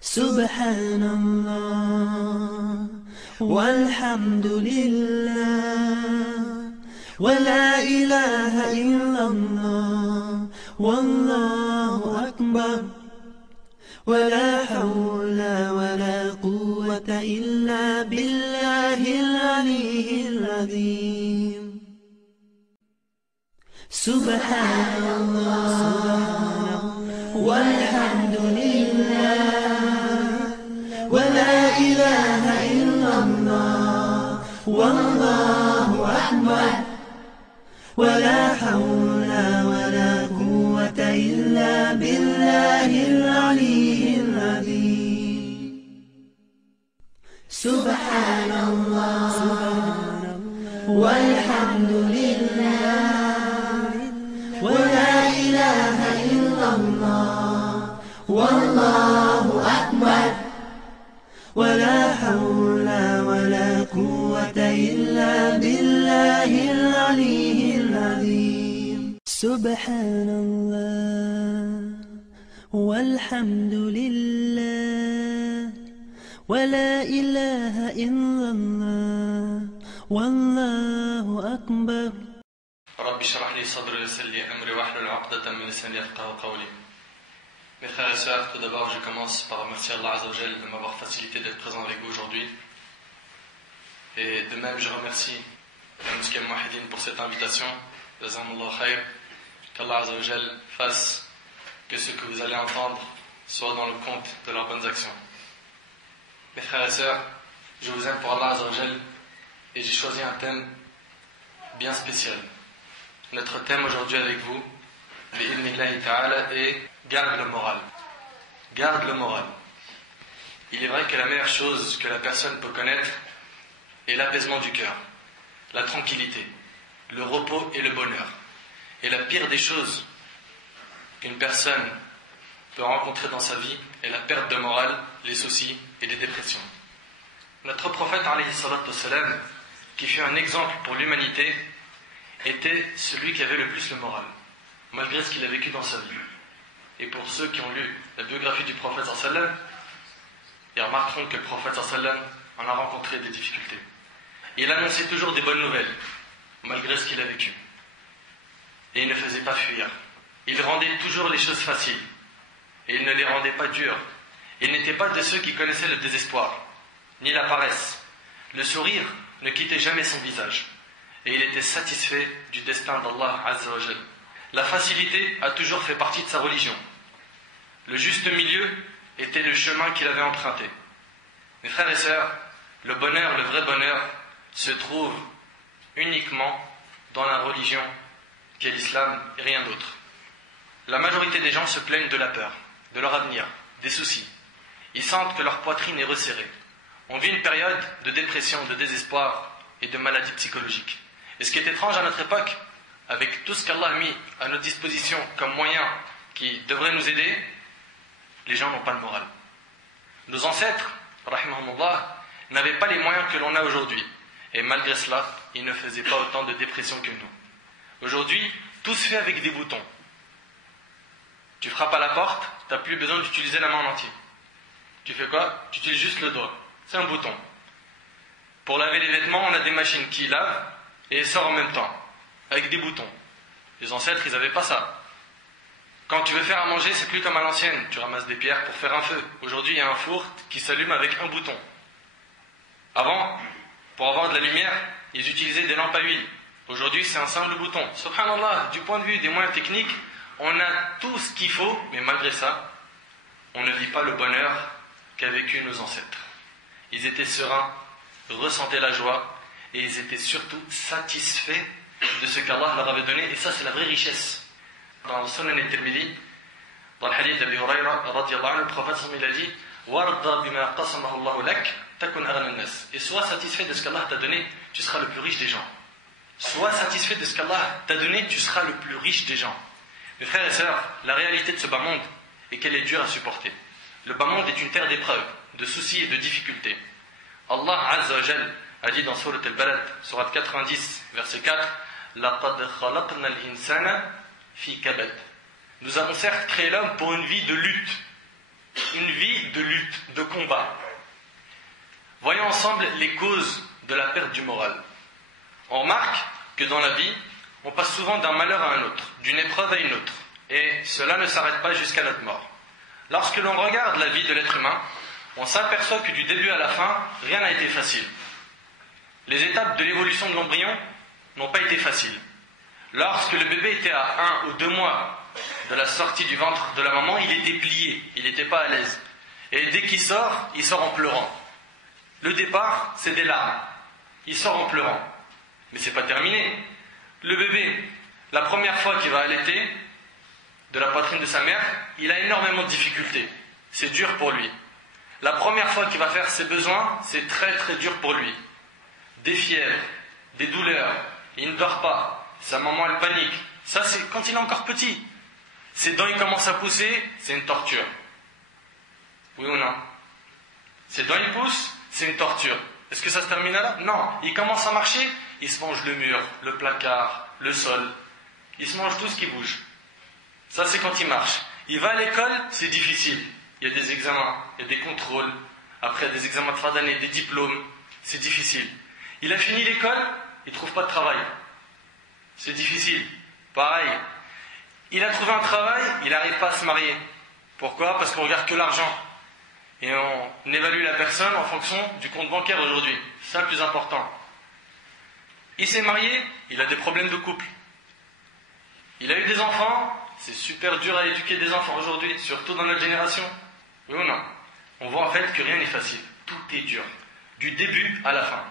سبحان الله والحمد لله ولا إله إلا الله والله أكبر ولا حول ولا قوة إلا بالله العلي العظيم سبحان الله والحمد لله ولا إله إلا الله والله أكبر ولا حول ولا قوة إلا بالله العلي العظيم سبحان الله والحمد لله ولا إله إلا الله والله أكبر ولا حول ولا قوة إلا بالله العلي العظيم سبحان الله والحمد لله ولا إله إلا الله والله أكبر رب اشرح لي صدري ويسر لي أمري واحلل عقدة من لساني يفقهوا قولي. Mes frères et sœurs, tout d'abord je commence par remercier Allah Azza wa Jal de m'avoir facilité d'être présent avec vous aujourd'hui. Et de même je remercie la Mosquée Mouahidine pour cette invitation. Jazakumullah khair. Qu'Allah Azza wa Jal fasse que ce que vous allez entendre soit dans le compte de leurs bonnes actions. Mes frères et sœurs, je vous aime pour Allah Azza wa Jal et j'ai choisi un thème bien spécial. Notre thème aujourd'hui avec vous, bi'idhnillahi ta'ala, est garde le moral. Garde le moral. Il est vrai que la meilleure chose que la personne peut connaître est l'apaisement du cœur, la tranquillité, le repos et le bonheur. Et la pire des choses qu'une personne peut rencontrer dans sa vie est la perte de morale, les soucis et les dépressions. Notre prophète, alayhi salatu wassalam, qui fut un exemple pour l'humanité, était celui qui avait le plus le moral, malgré ce qu'il a vécu dans sa vie. Et pour ceux qui ont lu la biographie du prophète sallallahu alayhi wa sallam, ils remarqueront que le prophète sallallahu alayhi wa sallam en a rencontré des difficultés. Il annonçait toujours des bonnes nouvelles, malgré ce qu'il a vécu. Et il ne faisait pas fuir. Il rendait toujours les choses faciles. Et il ne les rendait pas dures. Il n'était pas de ceux qui connaissaient le désespoir, ni la paresse. Le sourire ne quittait jamais son visage. Et il était satisfait du destin d'Allah Azza wa Jal. La facilité a toujours fait partie de sa religion. Le juste milieu était le chemin qu'il avait emprunté. Mes frères et sœurs, le bonheur, le vrai bonheur, se trouve uniquement dans la religion qu'est l'islam et rien d'autre. La majorité des gens se plaignent de la peur, de leur avenir, des soucis. Ils sentent que leur poitrine est resserrée. On vit une période de dépression, de désespoir et de maladie psychologique. Et ce qui est étrange à notre époque, avec tout ce qu'Allah a mis à notre disposition comme moyen qui devrait nous aider, les gens n'ont pas le moral. Nos ancêtres, rahimahumullah, n'avaient pas les moyens que l'on a aujourd'hui. Et malgré cela, ils ne faisaient pas autant de dépression que nous. Aujourd'hui, tout se fait avec des boutons. Tu frappes à la porte, tu n'as plus besoin d'utiliser la main en entier. Tu fais quoi? Tu utilises juste le doigt. C'est un bouton. Pour laver les vêtements, on a des machines qui lavent et sortent en même temps, avec des boutons. Les ancêtres, ils n'avaient pas ça. Quand tu veux faire à manger, c'est plus comme à l'ancienne. Tu ramasses des pierres pour faire un feu. Aujourd'hui, il y a un four qui s'allume avec un bouton. Avant, pour avoir de la lumière, ils utilisaient des lampes à huile. Aujourd'hui, c'est un simple bouton. Subhanallah, du point de vue des moyens techniques, on a tout ce qu'il faut, mais malgré ça, on ne vit pas le bonheur qu'a vécu nos ancêtres. Ils étaient sereins, ressentaient la joie, et ils étaient surtout satisfaits de ce qu'Allah leur avait donné, et ça c'est la vraie richesse. Dans le Sunan al-Tirmidhi, dans le hadith d'Abi Huraira, le prophète il a dit Warda bima qasamahu Allahu lak, takun aghna an-nas. Et sois satisfait de ce qu'Allah t'a donné, tu seras le plus riche des gens. Sois satisfait de ce qu'Allah t'a donné, tu seras le plus riche des gens. Mes frères et sœurs, la réalité de ce bas monde est qu'elle est dure à supporter. Le bas monde est une terre d'épreuves, de soucis et de difficultés. Allah Azza wa Jal a dit dans Surat al-Balad, Surat 90, verset 4, Laqad khalaqna al-insana fi kabad. Nous avons certes créé l'homme pour une vie de lutte. Une vie de lutte. de combat. Voyons ensemble les causes de la perte du moral. On remarque que dans la vie, on passe souvent d'un malheur à un autre, d'une épreuve à une autre, et cela ne s'arrête pas jusqu'à notre mort. Lorsque l'on regarde la vie de l'être humain, on s'aperçoit que du début à la fin, rien n'a été facile. Les étapes de l'évolution de l'embryon n'ont pas été faciles. Lorsque le bébé était à 1 ou 2 mois de la sortie du ventre de la maman, il était plié, il n'était pas à l'aise. Et dès qu'il sort, il sort en pleurant. Le départ, c'est des larmes. Il sort en pleurant. Mais c'est pas terminé. Le bébé, la première fois qu'il va allaiter de la poitrine de sa mère, il a énormément de difficultés. C'est dur pour lui. La première fois qu'il va faire ses besoins, c'est très très dur pour lui. Des fièvres, des douleurs, il ne dort pas, sa maman elle panique. Ça c'est quand il est encore petit. Ses dents ils commencent à pousser, c'est une torture. Oui ou non? Ses dents ils poussent, c'est une torture. Est-ce que ça se termine là? Non. Il commence à marcher, il se mange le mur, le placard, le sol. Il se mange tout ce qui bouge. Ça c'est quand il marche. Il va à l'école, c'est difficile. Il y a des examens, il y a des contrôles. Après il y a des examens de fin d'année, des diplômes. C'est difficile. Il a fini l'école, il ne trouve pas de travail. C'est difficile. Pareil. Il a trouvé un travail, il n'arrive pas à se marier. Pourquoi? Parce qu'on regarde que l'argent. Et on évalue la personne en fonction du compte bancaire aujourd'hui. C'est ça le plus important. Il s'est marié, il a des problèmes de couple. Il a eu des enfants, c'est super dur à éduquer des enfants aujourd'hui, surtout dans notre génération. Oui ou non? On voit en fait que rien n'est facile. Tout est dur. Du début à la fin.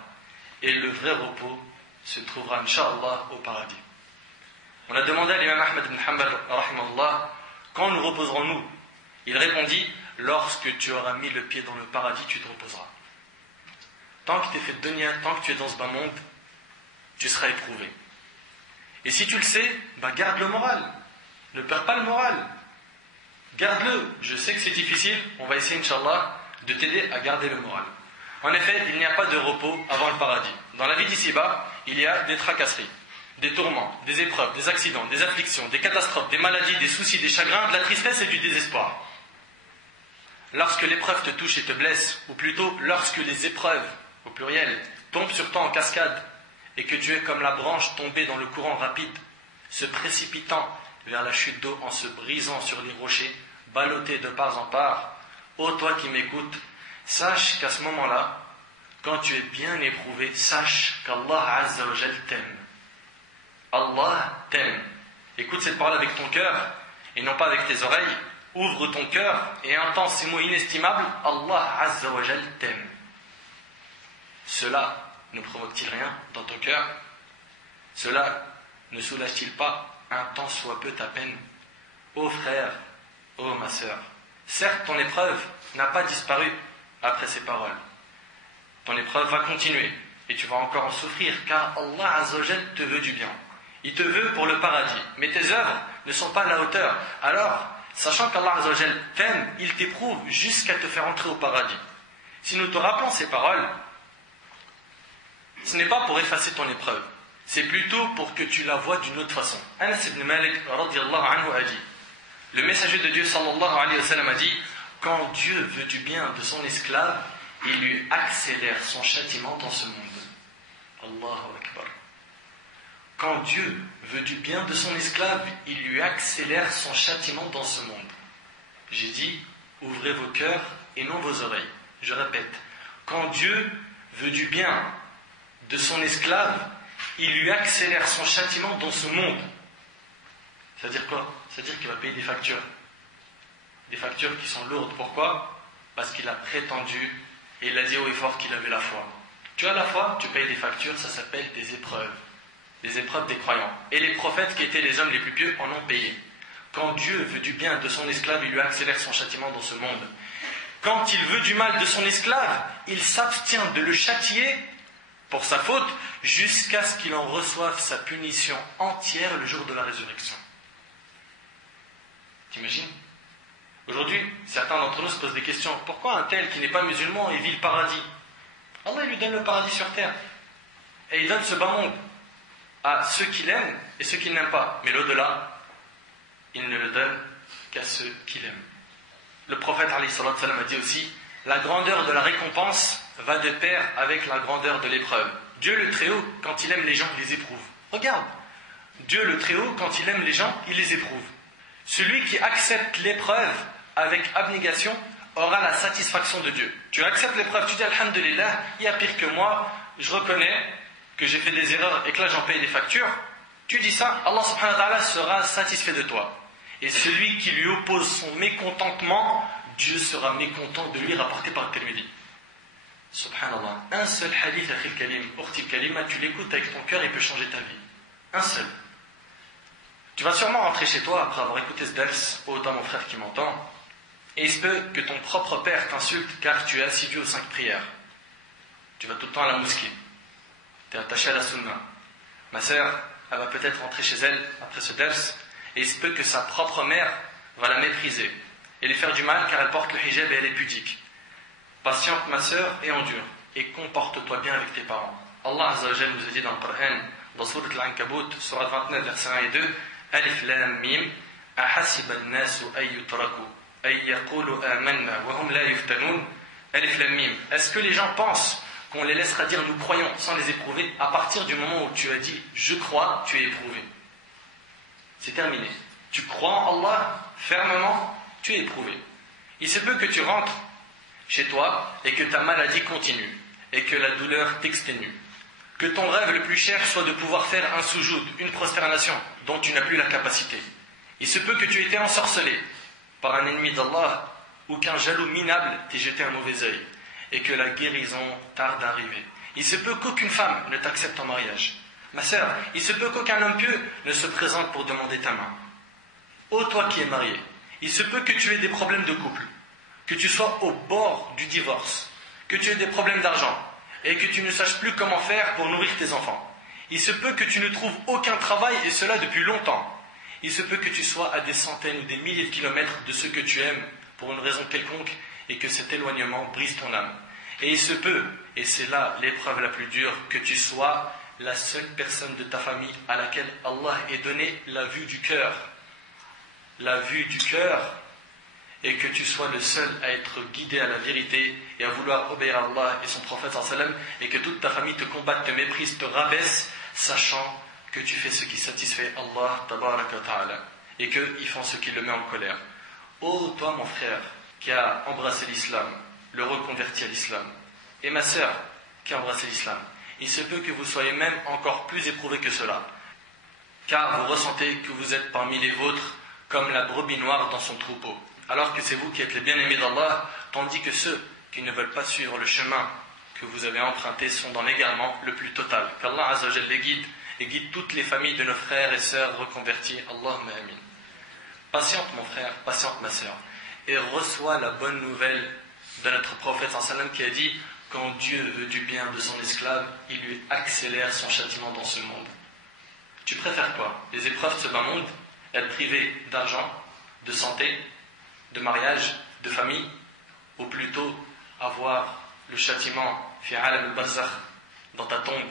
Et le vrai repos se trouvera, Inch'Allah, au paradis. On a demandé à l'imam Ahmed ibn Hanbal, rahimahullah, quand nous reposerons-nous? Il répondit, lorsque tu auras mis le pied dans le paradis, tu te reposeras. Tant que tu es fait de dunya, tant que tu es dans ce bas monde, tu seras éprouvé. Et si tu le sais, garde le moral. Ne perds pas le moral. Garde-le. Je sais que c'est difficile, on va essayer, Inch'Allah, de t'aider à garder le moral. En effet, il n'y a pas de repos avant le paradis. Dans la vie d'ici-bas, il y a des tracasseries, des tourments, des épreuves, des accidents, des afflictions, des catastrophes, des maladies, des soucis, des chagrins, de la tristesse et du désespoir. Lorsque l'épreuve te touche et te blesse, ou plutôt lorsque les épreuves, au pluriel, tombent sur toi en cascade, et que tu es comme la branche tombée dans le courant rapide, se précipitant vers la chute d'eau en se brisant sur les rochers, ballotté de part en part, ô toi qui m'écoutes, sache qu'à ce moment-là, quand tu es bien éprouvé, sache qu'Allah Azza wa Jal t'aime. Allah t'aime. Écoute cette parole avec ton cœur et non pas avec tes oreilles. Ouvre ton cœur et entends ces mots inestimables. Allah Azza wa Jal t'aime. Cela ne provoque-t-il rien dans ton cœur? Cela ne soulage-t-il pas un tant soit peu ta peine? Ô frère, ô ma sœur, certes ton épreuve n'a pas disparu après ces paroles. Ton épreuve va continuer et tu vas encore en souffrir car Allah Azza wa Jal te veut du bien. Il te veut pour le paradis, mais tes œuvres ne sont pas à la hauteur. Alors, sachant qu'Allah Azza wa Jal t'aime, il t'éprouve jusqu'à te faire entrer au paradis. Si nous te rappelons ces paroles, ce n'est pas pour effacer ton épreuve, c'est plutôt pour que tu la vois d'une autre façon. Anas ibn Malik radiyallahu anhu a dit, le messager de Dieu sallallahu alayhi wa sallam a dit, quand Dieu veut du bien de son esclave, il lui accélère son châtiment dans ce monde. Allahu Akbar. Quand Dieu veut du bien de son esclave, il lui accélère son châtiment dans ce monde. J'ai dit, ouvrez vos cœurs et non vos oreilles. Je répète, quand Dieu veut du bien de son esclave, il lui accélère son châtiment dans ce monde. C'est-à-dire quoi? C'est-à-dire qu'il va payer des factures. Des factures qui sont lourdes. Pourquoi? Parce qu'il a prétendu et il a dit haut et fort qu'il avait la foi. Tu as la foi, tu payes des factures, ça s'appelle des épreuves. Des épreuves des croyants. Et les prophètes qui étaient les hommes les plus pieux en ont payé. Quand Dieu veut du bien de son esclave, il lui accélère son châtiment dans ce monde. Quand il veut du mal de son esclave, il s'abstient de le châtier pour sa faute jusqu'à ce qu'il en reçoive sa punition entière le jour de la résurrection. T'imagines? Aujourd'hui, certains d'entre nous se posent des questions. Pourquoi un tel qui n'est pas musulman, il vit le paradis? Allah lui donne le paradis sur terre. Et il donne ce bas monde à ceux qui l'aiment et ceux qui ne l'aiment pas. Mais l'au-delà, il ne le donne qu'à ceux qui l'aiment. Le prophète alayhi salatu salam a dit aussi, la grandeur de la récompense va de pair avec la grandeur de l'épreuve. Dieu le Très-Haut, quand il aime les gens, il les éprouve. Regarde, Dieu le Très-Haut, quand il aime les gens, il les éprouve. Celui qui accepte l'épreuve avec abnégation aura la satisfaction de Dieu. Tu acceptes l'épreuve, tu dis Alhamdulillah, il y a pire que moi, je reconnais que j'ai fait des erreurs et que là j'en paye des factures. Tu dis ça, Allah subhanahu wa ta'ala sera satisfait de toi. Et celui qui lui oppose son mécontentement, Dieu sera mécontent de lui, rapporté par Tirmidhi. Subhanallah. Un seul hadith, akhil kalim, urtil kalima, tu l'écoutes avec ton cœur, il peut changer ta vie. Un seul. Tu vas sûrement rentrer chez toi après avoir écouté ce dals, autant mon frère qui m'entend, et il se peut que ton propre père t'insulte car tu es assidu aux 5 prières. Tu vas tout le temps à la mosquée. Tu es attaché à la sunna. Ma sœur, elle va peut-être rentrer chez elle après ce dals, et il se peut que sa propre mère va la mépriser et lui faire du mal car elle porte le hijab et elle est pudique. Patiente ma sœur et endure, et comporte-toi bien avec tes parents. Allah Azza wa Jalla nous a dit dans le Coran, dans Surat Al-Ankabut, Surat 29, versets 1 et 2, Alif Lam Mim, Ahasiba an-nasu ay yutraku, ay yaqulu amanna, wa hum la yuftanoun. Alif Lam Mim. Est-ce que les gens pensent qu'on les laissera dire nous croyons sans les éprouver? À partir du moment où tu as dit je crois, tu es éprouvé. C'est terminé. Tu crois en Allah fermement, tu es éprouvé. Il se peut que tu rentres chez toi et que ta maladie continue et que la douleur t'exténue. Que ton rêve le plus cher soit de pouvoir faire un soujoud, une prosternation dont tu n'as plus la capacité. Il se peut que tu aies été ensorcelé par un ennemi d'Allah ou qu'un jaloux minable t'ait jeté un mauvais œil et que la guérison tarde à arriver. Il se peut qu'aucune femme ne t'accepte en mariage. Ma sœur, il se peut qu'aucun homme pieux ne se présente pour demander ta main. Ô toi qui es marié, il se peut que tu aies des problèmes de couple, que tu sois au bord du divorce, que tu aies des problèmes d'argent et que tu ne saches plus comment faire pour nourrir tes enfants. Il se peut que tu ne trouves aucun travail et cela depuis longtemps. Il se peut que tu sois à des centaines ou des milliers de kilomètres de ce que tu aimes pour une raison quelconque et que cet éloignement brise ton âme. Et il se peut, et c'est là l'épreuve la plus dure, que tu sois la seule personne de ta famille à laquelle Allah ait donné la vue du cœur. La vue du cœur, et que tu sois le seul à être guidé à la vérité et à vouloir obéir à Allah et son prophète sallam, et que toute ta famille te combatte, te méprise, te rabaisse, sachant que tu fais ce qui satisfait Allah tabaraka wa ta'ala et qu'ils font ce qui le met en colère. Ô toi mon frère qui a embrassé l'islam, le reconverti à l'islam, et ma sœur qui a embrassé l'islam, il se peut que vous soyez même encore plus éprouvés que cela, car vous ressentez que vous êtes parmi les vôtres comme la brebis noire dans son troupeau, alors que c'est vous qui êtes les bien-aimés d'Allah, tandis que ceux qui ne veulent pas suivre le chemin que vous avez emprunté sont dans l'égarement le plus total. Qu'Allah Azza wa Jalla les guide et guide toutes les familles de nos frères et sœurs reconvertis. Allahumma amin. Patiente mon frère, patiente ma sœur, et reçois la bonne nouvelle de notre prophète sallam qui a dit: quand Dieu veut du bien de son esclave, il lui accélère son châtiment dans ce monde. Tu préfères quoi? Les épreuves de ce bas monde, être privé d'argent, de santé, de mariage, de famille, ou plutôt avoir le châtiment fi alam al-barzakh, dans ta tombe,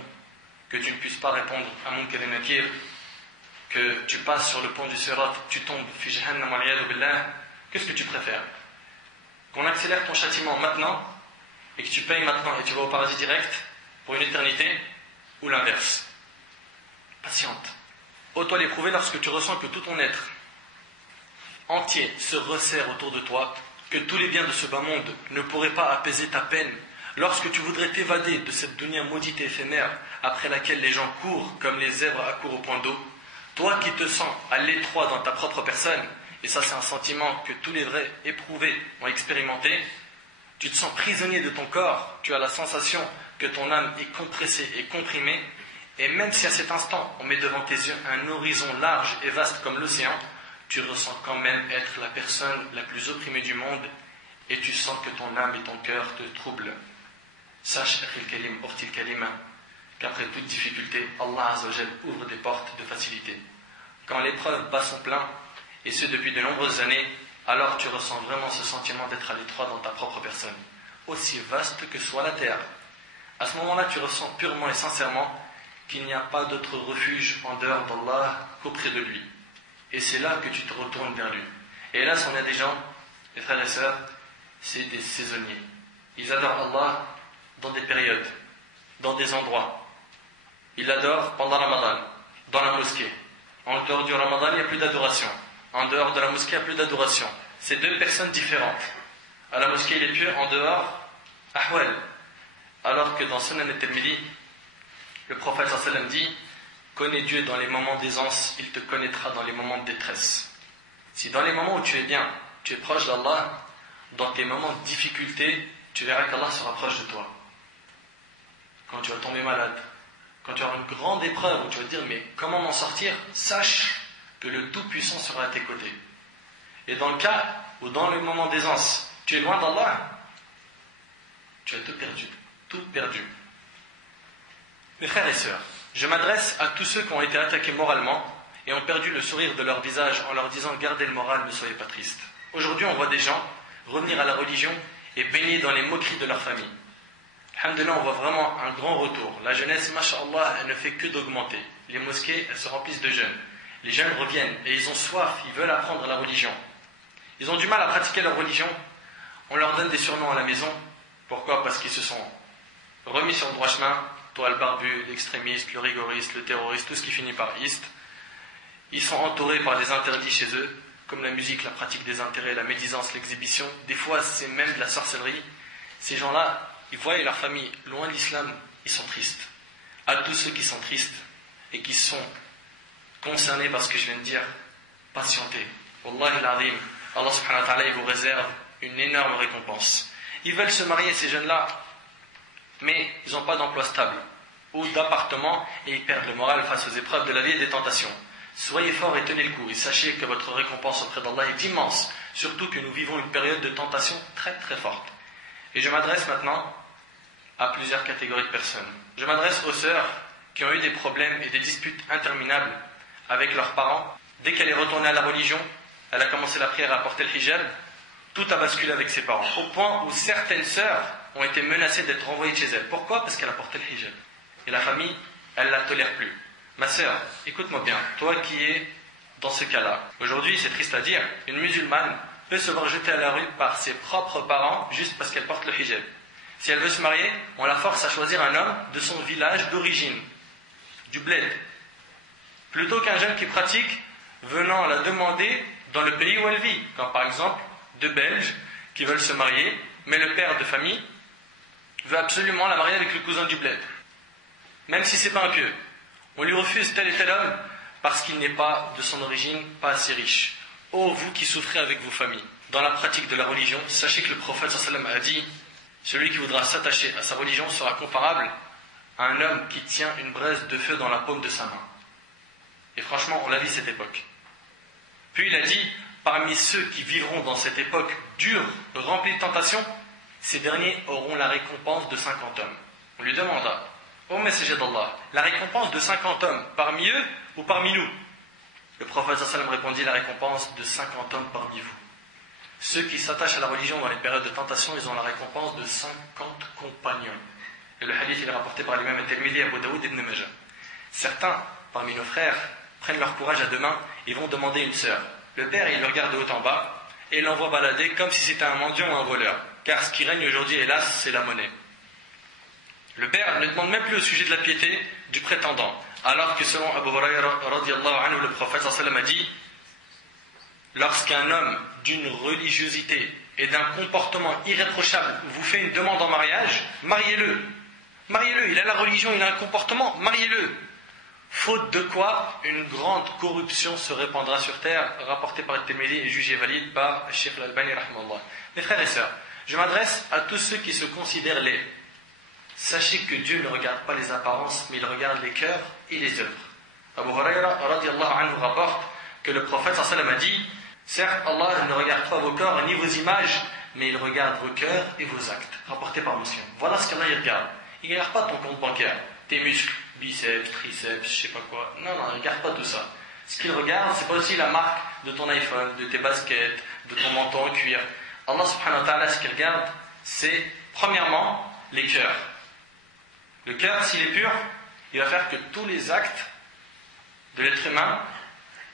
que tu ne puisses pas répondre à Munkar et Nakir, que tu passes sur le pont du Sirat, tu tombes fi jahannam wal iyadu billah. Qu'est-ce que tu préfères? Qu'on accélère ton châtiment maintenant et que tu payes maintenant et tu vas au paradis direct pour une éternité, ou l'inverse? Patiente. Ô toi l'éprouvé, lorsque tu ressens que tout ton être entier se resserre autour de toi, que tous les biens de ce bas monde ne pourraient pas apaiser ta peine, lorsque tu voudrais t'évader de cette dunya maudite et éphémère après laquelle les gens courent comme les zèbres accourent au point d'eau, toi qui te sens à l'étroit dans ta propre personne, et ça c'est un sentiment que tous les vrais éprouvés ont expérimenté, tu te sens prisonnier de ton corps, tu as la sensation que ton âme est compressée et comprimée, et même si à cet instant on met devant tes yeux un horizon large et vaste comme l'océan, tu ressens quand même être la personne la plus opprimée du monde et tu sens que ton âme et ton cœur te troublent. Sache, akhil kalim, urtil kalima, qu'après toute difficulté, Allah Azza wa Jal ouvre des portes de facilité. Quand l'épreuve bat son plein, et ce depuis de nombreuses années, alors tu ressens vraiment ce sentiment d'être à l'étroit dans ta propre personne, aussi vaste que soit la terre. À ce moment-là, tu ressens purement et sincèrement qu'il n'y a pas d'autre refuge en dehors d'Allah qu'auprès de lui. Et c'est là que tu te retournes vers lui. Et là, on a des gens, les frères et sœurs, c'est des saisonniers. ils adorent Allah dans des périodes, dans des endroits. Ils l'adorent pendant Ramadan, dans la mosquée. En dehors du Ramadan, il n'y a plus d'adoration. En dehors de la mosquée, il n'y a plus d'adoration. C'est deux personnes différentes. À la mosquée, il est pieux, en dehors, ahwal. Alors que dans Sunan al-Tirmidhi, le prophète sallallahu alayhi wa sallam dit: connais Dieu dans les moments d'aisance, il te connaîtra dans les moments de détresse. Si dans les moments où tu es bien, tu es proche d'Allah, dans tes moments de difficulté, tu verras qu'Allah se rapproche de toi. Quand tu vas tomber malade, quand tu auras une grande épreuve où tu vas te dire mais comment m'en sortir, sache que le Tout-Puissant sera à tes côtés. Et dans le cas où dans le moment d'aisance, tu es loin d'Allah, tu as tout perdu. Tout perdu. Mes frères et sœurs, je m'adresse à tous ceux qui ont été attaqués moralement et ont perdu le sourire de leur visage en leur disant: gardez le moral, ne soyez pas tristes. Aujourd'hui, on voit des gens revenir à la religion et baigner dans les moqueries de leur famille. Alhamdulillah, on voit vraiment un grand retour. La jeunesse, masha'Allah, elle ne fait que d'augmenter. Les mosquées, elles se remplissent de jeunes. Les jeunes reviennent et ils ont soif, ils veulent apprendre la religion. Ils ont du mal à pratiquer leur religion. On leur donne des surnoms à la maison. Pourquoi? Parce qu'ils se sont remis sur le droit chemin. Toi le barbu, l'extrémiste, le rigoriste, le terroriste, tout ce qui finit par iste. Ils sont entourés par des interdits chez eux, comme la musique, la pratique des intérêts, la médisance, l'exhibition. Des fois, c'est même de la sorcellerie. Ces gens-là, ils voient leur famille loin de l'islam, ils sont tristes. À tous ceux qui sont tristes et qui sont concernés par ce que je viens de dire, patientez. Wallahi al-azim, Allah subhanahu wa ta'ala, il vous réserve une énorme récompense. Ils veulent se marier, ces jeunes-là, mais ils n'ont pas d'emploi stable ou d'appartement et ils perdent le moral face aux épreuves de la vie et des tentations. Soyez forts et tenez le coup et sachez que votre récompense auprès d'Allah est immense, surtout que nous vivons une période de tentation très très forte. Et je m'adresse maintenant à plusieurs catégories de personnes. Je m'adresse aux sœurs qui ont eu des problèmes et des disputes interminables avec leurs parents. Dès qu'elle est retournée à la religion, elle a commencé la prière à porter le hijab, tout a basculé avec ses parents, au point où certaines sœurs ont été menacées d'être renvoyées de chez elles. Pourquoi? Parce qu'elle a porté le hijab. Et la famille, elle ne la tolère plus. Ma sœur, écoute-moi bien, toi qui es dans ce cas-là. Aujourd'hui, c'est triste à dire, une musulmane peut se voir jetée à la rue par ses propres parents juste parce qu'elle porte le hijab. Si elle veut se marier, on la force à choisir un homme de son village d'origine, du bled. Plutôt qu'un jeune qui pratique venant la demander dans le pays où elle vit. Comme par exemple, deux Belges qui veulent se marier, mais le père de famille veut absolument la marier avec le cousin du bled. Même si c'est pas un pieux. On lui refuse tel et tel homme parce qu'il n'est pas de son origine, pas assez riche. Ô vous qui souffrez avec vos familles, dans la pratique de la religion, sachez que le prophète sallallahu alayhi wa sallam a dit: celui qui voudra s'attacher à sa religion sera comparable à un homme qui tient une braise de feu dans la paume de sa main. Et franchement, on l'a vu cette époque. Puis il a dit: parmi ceux qui vivront dans cette époque dure, remplie de tentations, ces derniers auront la récompense de 50 hommes. On lui demanda: ô messager d'Allah, la récompense de 50 hommes, parmi eux ou parmi nous? Le prophète sallallahu alayhi wa sallam répondit: la récompense de 50 hommes parmi vous. Ceux qui s'attachent à la religion dans les périodes de tentation, ils ont la récompense de 50 compagnons. Et le hadith il est rapporté par l'imam al-Tirmidhi, Abu Daoud ibn Majah. Certains, parmi nos frères, prennent leur courage à deux mains et vont demander une sœur. Le père, il le regarde de haut en bas et l'envoie balader comme si c'était un mendiant ou un voleur. Car ce qui règne aujourd'hui, hélas, c'est la monnaie. Le père ne demande même plus au sujet de la piété du prétendant. Alors que selon Abu Huraira radiyallahu anhu, le prophète sallallahu alayhi wa sallam a dit: lorsqu'un homme d'une religiosité et d'un comportement irréprochable vous fait une demande en mariage, mariez-le. Mariez-le, il a la religion, il a un comportement, mariez-le. Faute de quoi, une grande corruption se répandra sur terre, rapportée par At-Tirmidhi et jugée valide par Cheikh Al-Albani rahimahullah. Mes frères et sœurs, je m'adresse à tous ceux qui se considèrent laids. Sachez que Dieu ne regarde pas les apparences, mais il regarde les cœurs et les œuvres. Abu Huraira radiyallahu anhu rapporte que le prophète sallallahu alayhi wa sallam a dit: certes, Allah ne regarde pas vos corps ni vos images, mais il regarde vos cœurs et vos actes. Rapporté par Muslim. Voilà ce qu'Allah regarde. Il ne regarde pas ton compte bancaire, tes muscles, biceps, triceps, je sais pas quoi. Non, il ne regarde pas tout ça. Ce qu'il regarde, c'est pas aussi la marque de ton iPhone, de tes baskets, de ton manteau en cuir. Allah subhanahu wa ta'ala, ce qu'il regarde, c'est premièrement les cœurs. Le cœur, s'il est pur, il va faire que tous les actes de l'être humain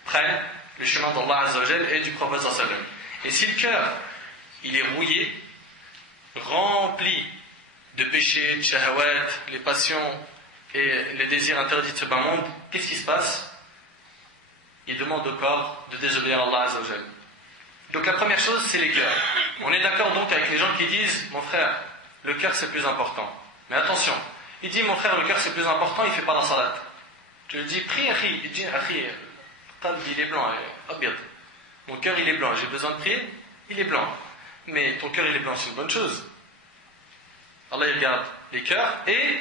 prennent le chemin d'Allah Azza wa Jal et du prophète sallallahu alayhi wa sallam. Et si le cœur, il est rouillé, rempli de péchés, de shahawat, les passions et les désirs interdits de ce bas monde, qu'est-ce qui se passe? Il demande au corps de désobéir à Allah Azza wa Jal. Donc la première chose, c'est les cœurs. On est d'accord donc avec les gens qui disent, mon frère, le cœur c'est plus important. Mais attention, il dit, mon frère, le cœur c'est plus important, il ne fait pas la salat. Je lui dis, prie, akhi. Il dit, akhi, il est blanc, abiyad. Mon cœur il est blanc, j'ai besoin de prier, il est blanc. Mais ton cœur il est blanc, c'est une bonne chose. Allah il regarde les cœurs et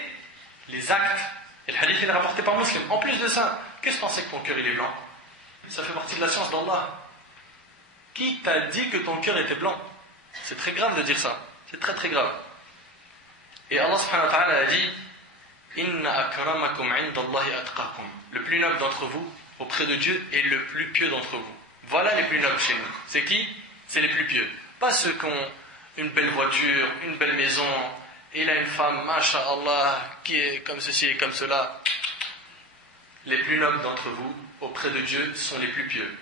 les actes. Et le hadith il est rapporté par Muslim. En plus de ça, qu'est-ce que tu pensais que ton cœur il est blanc? Ça fait partie de la science d'Allah. Qui t'a dit que ton cœur était blanc? C'est très grave de dire ça. C'est très très grave. Et Allah subhanahu wa ta'ala a dit, Inna akramakum indallahi atqakum. Le plus noble d'entre vous auprès de Dieu est le plus pieux d'entre vous. Voilà les plus nobles chez nous. C'est qui? C'est les plus pieux. Pas ceux qui ont une belle voiture, une belle maison, et il a une femme, masha'Allah, qui est comme ceci et comme cela. Les plus nobles d'entre vous auprès de Dieu sont les plus pieux.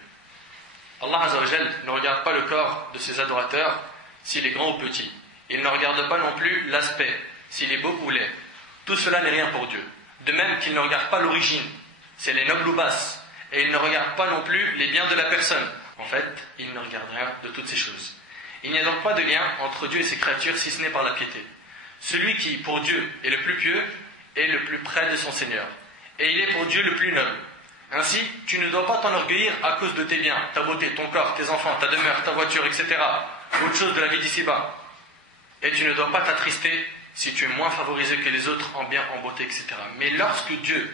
Allah Azza wa Jal ne regarde pas le corps de ses adorateurs s'il est grand ou petit. Il ne regarde pas non plus l'aspect, s'il est beau ou laid. Tout cela n'est rien pour Dieu. De même qu'il ne regarde pas l'origine, c'est les nobles ou basses. Et il ne regarde pas non plus les biens de la personne. En fait, il ne regarde rien de toutes ces choses. Il n'y a donc pas de lien entre Dieu et ses créatures si ce n'est par la piété. Celui qui, pour Dieu, est le plus pieux, est le plus près de son Seigneur. Et il est pour Dieu le plus noble. Ainsi, tu ne dois pas t'enorgueillir à cause de tes biens, ta beauté, ton corps, tes enfants, ta demeure, ta voiture, etc. Autre chose de la vie d'ici-bas. Et tu ne dois pas t'attrister si tu es moins favorisé que les autres en bien, en beauté, etc. Mais lorsque Dieu,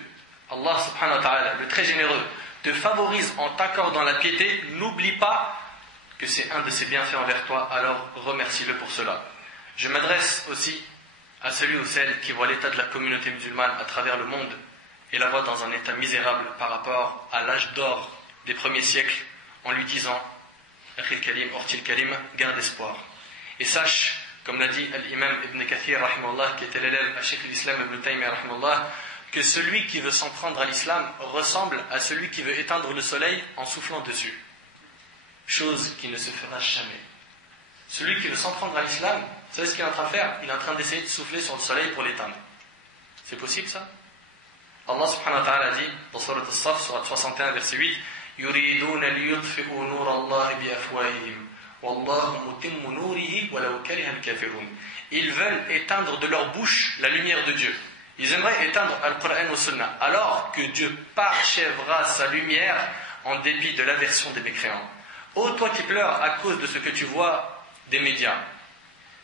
Allah subhanahu wa ta'ala, le très généreux, te favorise en t'accordant la piété, n'oublie pas que c'est un de ses bienfaits envers toi, alors remercie-le pour cela. Je m'adresse aussi à celui ou celle qui voit l'état de la communauté musulmane à travers le monde et la voit dans un état misérable par rapport à l'âge d'or des premiers siècles, en lui disant Akhil Karim, Ortil Karim, garde espoir. Et sache, comme l'a dit l'imam Ibn Kathir, qui était l'élève à Cheikh l'Islam Ibn Taymiyyah, que celui qui veut s'en prendre à l'islam ressemble à celui qui veut éteindre le soleil en soufflant dessus. Chose qui ne se fera jamais. Celui qui veut s'en prendre à l'islam, vous savez ce qu'il est en train de faire? Il est en train d'essayer de souffler sur le soleil pour l'éteindre. C'est possible ça? Allah subhanahu wa ta'ala dit dans Surat As-Saf, Surat 61, verset 8, يُرِيدُونَ لِيُطْفِئُوا نُورَ اللَّهِ بِأَفْوَاهِهِمْ وَاللَّهُ مُتِمُّ نُورِهِ وَلَوْ كَرِهَ الْكَافِرُونَ. Ils veulent éteindre de leur bouche la lumière de Dieu. Ils aimeraient éteindre Al-Qur'an ou Sunnah, alors que Dieu parchèvera sa lumière en dépit de l'aversion des mécréants. Ô toi qui pleures à cause de ce que tu vois des médias,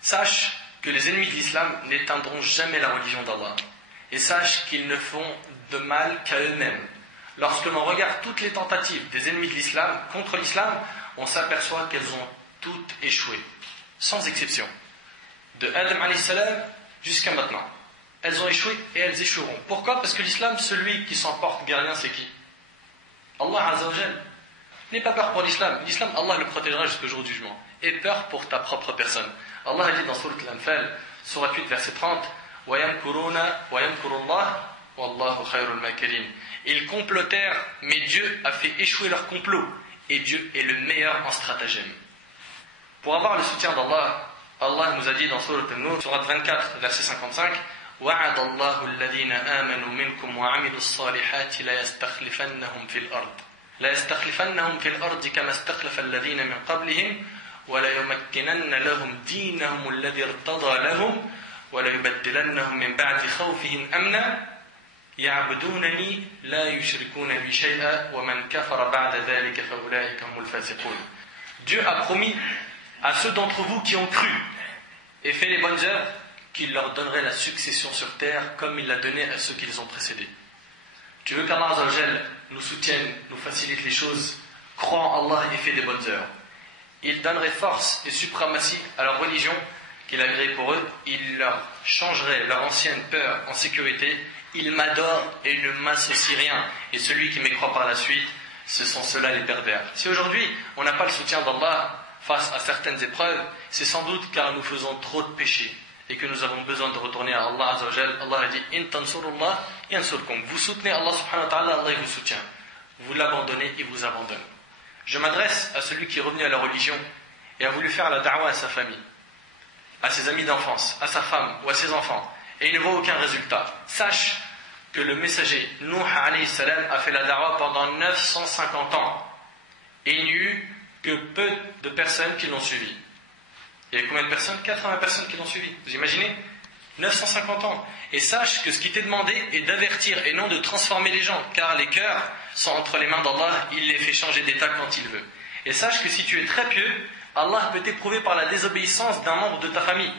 sache que les ennemis de l'islam n'éteindront jamais la religion d'Allah. Et sache qu'ils ne font de mal qu'à eux-mêmes. Lorsque l'on regarde toutes les tentatives des ennemis de l'islam contre l'islam, on s'aperçoit qu'elles ont toutes échoué, sans exception. De Adam alayhi salam jusqu'à maintenant. Elles ont échoué et elles échoueront. Pourquoi? Parce que l'islam, celui qui s'en porte gardien, c'est qui? Allah Azza wa Jal. N'aie pas peur pour l'islam. L'islam, Allah le protégera jusqu'au jour du jugement. Aie peur pour ta propre personne. Allah a dit dans Surat Al-Anfal, Surat 8, verset 30, وَيَمْكُرُونَ وَيَمْكُرُ اللَّهُ وَاللَّهُ خَيْرُ الْمَاكِرِينَ. Ils complotèrent, mais Dieu a fait échouer leur complot. Et Dieu est le meilleur en stratagème. Pour avoir le soutien d'Allah, Allah nous a dit dans Surat An-Nur, Surat 24, verset 55, وَعَدَ اللَّهُ الَّذِينَ آمَنُوا مِنْكُمْ وَعَمِلُوا الصَّالِحَاتِ لَيَسْتَخْلِفَنَّهُمْ فِي الْأَرْضِ كَمَا اسْتَخْلَفَ الَّذِينَ مِنْ قَبْلِهِمْ وَلَيُمَكِّنَنَّ لَهُمْ دِينَهُمُ الَّذِي ارْتَضَى لَهُمْ وَلَيُبَدِّلَنَّهُم مِّن بَعْدِ خَوْفِهِمْ أَمْنًا يَعْبُدُونَنِي لَا يُشْرِكُونَ بِي شَيْئًا وَمَنْ كَفَرَ بَعْدَ ذَلِكَ فَأُولَٰئِكَ هُمُ الْفَاسِقُونَ. Dieu a promis à ceux d'entre vous qui ont cru et fait les bonnes œuvres qu'il leur donnerait la succession sur terre comme il l'a donné à ceux qui les ont précédés. Tu veux qu'Allah Azza wa Jal nous soutienne, nous facilite les choses, crois en Allah et fais des bonnes œuvres. Il donnerait force et suprématie à leur religion qu'il a créée pour eux, il leur changerait leur ancienne peur en sécurité, ils m'adorent et ne m'associent rien, et celui qui m'écroit par la suite, ce sont ceux-là les pervers. Si aujourd'hui on n'a pas le soutien d'Allah face à certaines épreuves, c'est sans doute car nous faisons trop de péchés et que nous avons besoin de retourner à Allah Azza wa Jal. Allah a dit In tansurullah yansurkum. Vous soutenez Allah subhanahu wa ta'ala, Allah vous soutient. Vous l'abandonnez, il vous abandonne. Je m'adresse à celui qui est revenu à la religion et a voulu faire la da'wa à sa famille, à ses amis d'enfance, à sa femme ou à ses enfants, et il ne voit aucun résultat, sache que le messager Nuh alayhi salam a fait la da'wah pendant 950 ans, et il n'y eut que peu de personnes qui l'ont suivi. Il y a combien de personnes? 80 personnes qui l'ont suivi. Vous imaginez? 950 ans. Et sache que ce qui t'est demandé est d'avertir et non de transformer les gens, car les cœurs sont entre les mains d'Allah, il les fait changer d'état quand il veut. Et sache que si tu es très pieux, Allah peut t'éprouver par la désobéissance d'un membre de ta famille.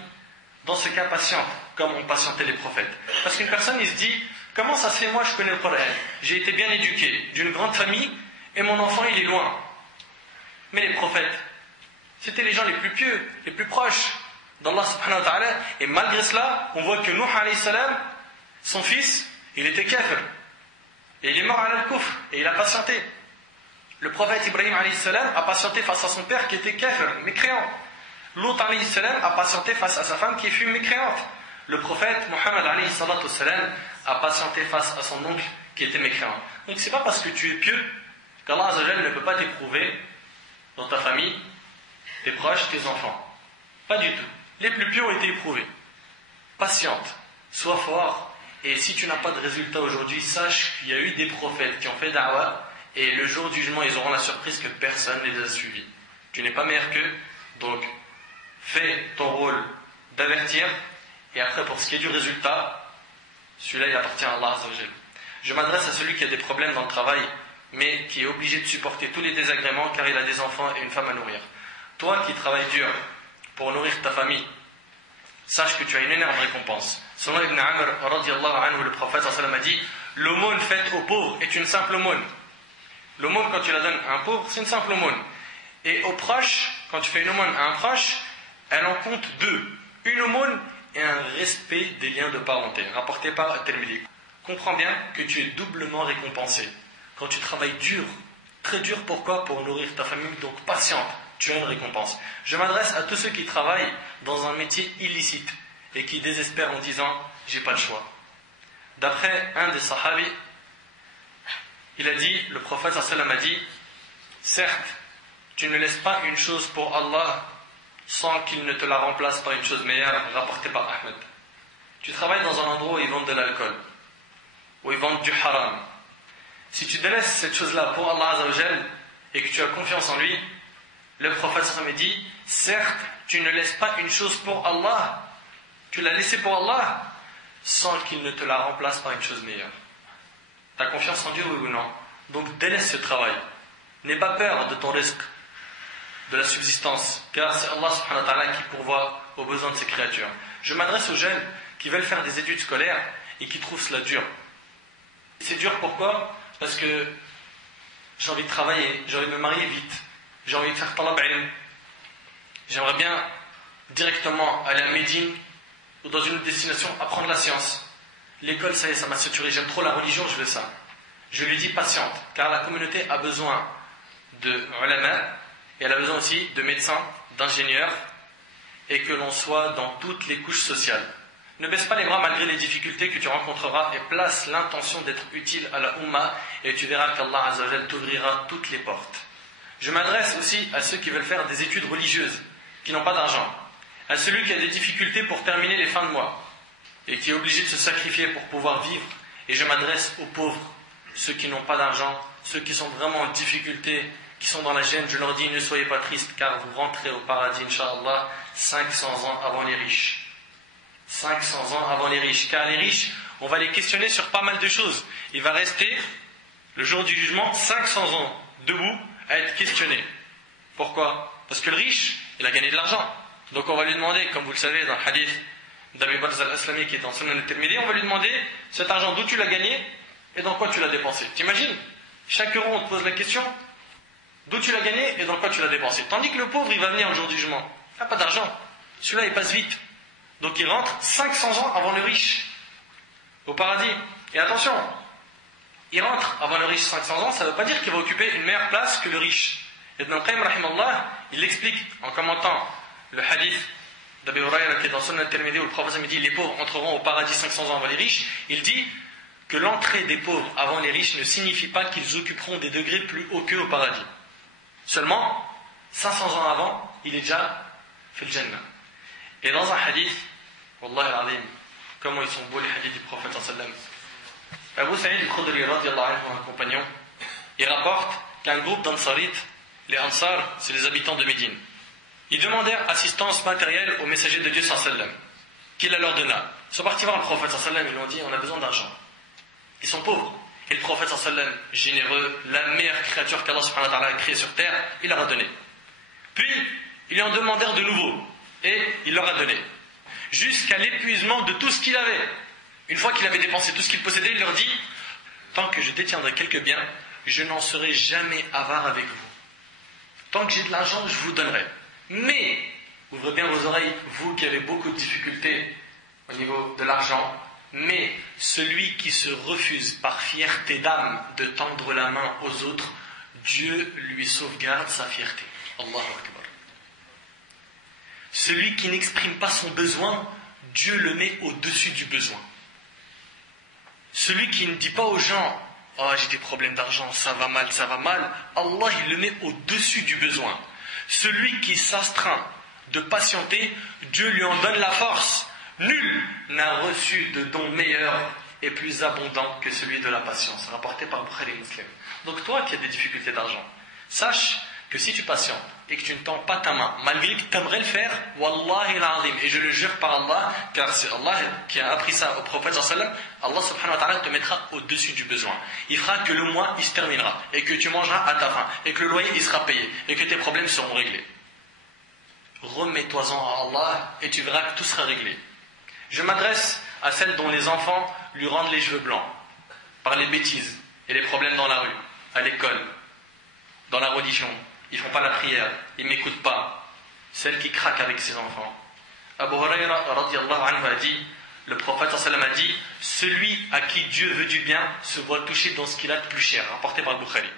Dans ce cas, patiente, comme ont patienté les prophètes. Parce qu'une personne, il se dit, comment ça se fait, moi je connais le Coran, j'ai été bien éduqué, d'une grande famille, et mon enfant il est loin. Mais les prophètes, c'était les gens les plus pieux, les plus proches d'Allah subhanahu wa ta'ala, et malgré cela, on voit que Nuh alayhi salam, son fils, il était kafir, et il est mort à al-kufr, et il a patienté. Le prophète Ibrahim alayhi salam a patienté face à son père qui était kafir, mécréant. Lut alayhi salam a patienté face à sa femme qui fut mécréante. Le prophète Muhammad alayhi salatu salam a patienté face à son oncle qui était mécréant. Donc c'est pas parce que tu es pieux qu'Allah azza wa jalla ne peut pas t'éprouver dans ta famille, tes proches, tes enfants. Pas du tout. Les plus pieux ont été éprouvés. Patiente, sois fort, et si tu n'as pas de résultat aujourd'hui, sache qu'il y a eu des prophètes qui ont fait da'wah, et le jour du jugement, ils auront la surprise que personne ne les a suivis. Tu n'es pas meilleur qu'eux, donc fais ton rôle d'avertir, et après pour ce qui est du résultat, celui-là il appartient à Allah azza wa jalla. Je m'adresse à celui qui a des problèmes dans le travail, mais qui est obligé de supporter tous les désagréments car il a des enfants et une femme à nourrir. Toi qui travailles dur pour nourrir ta famille, sache que tu as une énorme récompense. Selon Ibn Amr, radiyallahu anhu, le prophète sallallahu alayhi wa sallam a dit, l'aumône faite aux pauvres est une simple aumône. L'aumône, quand tu la donnes à un pauvre, c'est une simple aumône. Et aux proches, quand tu fais une aumône à un proche, elle en compte deux. Une aumône et un respect des liens de parenté, rapporté par At-Tirmidhi. Comprends bien que tu es doublement récompensé. Quand tu travailles dur, très dur, pourquoi? Pour nourrir ta famille, donc patiente, tu as une récompense. Je m'adresse à tous ceux qui travaillent dans un métier illicite et qui désespèrent en disant « j'ai pas le choix ». D'après un des sahabis, il a dit, le prophète sallallahu alayhi wa sallam a dit, certes, tu ne laisses pas une chose pour Allah sans qu'il ne te la remplace par une chose meilleure, rapportée par Ahmed. Tu travailles dans un endroit où ils vendent de l'alcool, où ils vendent du haram. Si tu délaisses cette chose-là pour Allah azza wa jal et que tu as confiance en lui, le prophète sallallahu alayhi wa sallam dit, certes, tu ne laisses pas une chose pour Allah, tu l'as laissée pour Allah sans qu'il ne te la remplace par une chose meilleure. Tu as confiance en Dieu, oui ou non? Donc délaisse ce travail. N'aie pas peur de ton risque, de la subsistance, car c'est Allah subhanahu wa ta'ala qui pourvoit aux besoins de ses créatures. Je m'adresse aux jeunes qui veulent faire des études scolaires et qui trouvent cela dur. C'est dur pourquoi? Parce que j'ai envie de travailler, j'ai envie de me marier vite, j'ai envie de faire talab ilm. J'aimerais bien directement aller à Médine ou dans une autre destination apprendre la science. L'école, ça y est, ça m'a saturé, j'aime trop la religion, je veux ça. Je lui dis patiente, car la communauté a besoin de ulama, et elle a besoin aussi de médecins, d'ingénieurs, et que l'on soit dans toutes les couches sociales. Ne baisse pas les bras malgré les difficultés que tu rencontreras, et place l'intention d'être utile à la Ummah, et tu verras qu'Allah azza wa jal t'ouvrira toutes les portes. Je m'adresse aussi à ceux qui veulent faire des études religieuses, qui n'ont pas d'argent, à celui qui a des difficultés pour terminer les fins de mois, et qui est obligé de se sacrifier pour pouvoir vivre, et je m'adresse aux pauvres, ceux qui n'ont pas d'argent, ceux qui sont vraiment en difficulté, qui sont dans la gêne, je leur dis ne soyez pas tristes car vous rentrez au paradis, Inch'Allah, 500 ans avant les riches. 500 ans avant les riches. Car les riches, on va les questionner sur pas mal de choses. Il va rester, le jour du jugement, 500 ans debout à être questionné. Pourquoi? Parce que le riche, il a gagné de l'argent. Donc on va lui demander, comme vous le savez dans le hadith d'Abi Barz al-Aslami qui est en Sunan al-Tirmidhi, on va lui demander cet argent d'où tu l'as gagné et dans quoi tu l'as dépensé. T'imagines? Chaque euro on te pose la question d'où tu l'as gagné et dans quoi tu l'as dépensé. Tandis que le pauvre il va venir le jour du jugement. Il n'a pas d'argent. Celui-là il passe vite. Donc il rentre 500 ans avant le riche au paradis. Et attention, il rentre avant le riche 500 ans, ça ne veut pas dire qu'il va occuper une meilleure place que le riche. Ibn al-Qayyim rahimallah, il explique en commentant le hadith d'Abi Hurayra qui est dans Sunan al-Tirmidhi où le prophète dit les pauvres entreront au paradis 500 ans avant les riches. Il dit que l'entrée des pauvres avant les riches ne signifie pas qu'ils occuperont des degrés plus hauts qu'eux au paradis. Seulement, 500 ans avant, il est déjà fait le Jannah. Et dans un hadith, Wallah al-Alim, comment ils sont beaux les hadiths du prophète sallam. Abu Sa'id al-Khudri radiyallahu anhu, un compagnon, il rapporte qu'un groupe d'Ansarites, les Ansar, c'est les habitants de Médine, ils demandèrent assistance matérielle au messager de Dieu sallam, qu'il la leur donna. Ils sont partis voir le prophète sallam, ils lui ont dit on a besoin d'argent. Ils sont pauvres. Et le prophète sallam, généreux, la meilleure créature qu'Allah subhanahu wa ta'ala a créée sur terre, il leur a donné. Puis, ils lui en demandèrent de nouveau, et il leur a donné. Jusqu'à l'épuisement de tout ce qu'il avait. Une fois qu'il avait dépensé tout ce qu'il possédait, il leur dit tant que je détiendrai quelques biens, je n'en serai jamais avare avec vous. Tant que j'ai de l'argent, je vous donnerai. Mais, ouvrez bien vos oreilles, vous qui avez beaucoup de difficultés au niveau de l'argent, mais celui qui se refuse par fierté d'âme de tendre la main aux autres, Dieu lui sauvegarde sa fierté. Allahu Akbar. Celui qui n'exprime pas son besoin, Dieu le met au-dessus du besoin. Celui qui ne dit pas aux gens « Oh, j'ai des problèmes d'argent, ça va mal, Allah, il le met au-dessus du besoin. Celui qui s'astreint de patienter, Dieu lui en donne la force. Nul n'a reçu de don meilleur et plus abondant que celui de la patience. Rapporté par Bukhari et Muslim. Donc toi qui as des difficultés d'argent, sache que si tu patientes et que tu ne tends pas ta main, malgré que tu aimerais le faire, Wallahi al-Azim, et je le jure par Allah, car c'est Allah qui a appris ça au prophète sallallahu alayhi wa sallam, Allah subhanahu wa ta'ala te mettra au-dessus du besoin. Il fera que le mois il se terminera, et que tu mangeras à ta faim, et que le loyer il sera payé, et que tes problèmes seront réglés. Remets-toi-en à Allah, et tu verras que tout sera réglé. Je m'adresse à celles dont les enfants lui rendent les cheveux blancs, par les bêtises et les problèmes dans la rue, à l'école, dans la religion. Ils ne font pas la prière, ils ne m'écoutent pas. Celle qui craque avec ses enfants. Abu Huraira radiyallahu anhu a dit, le prophète sallam a dit, celui à qui Dieu veut du bien se voit touché dans ce qu'il a de plus cher, rapporté par le Bukhari.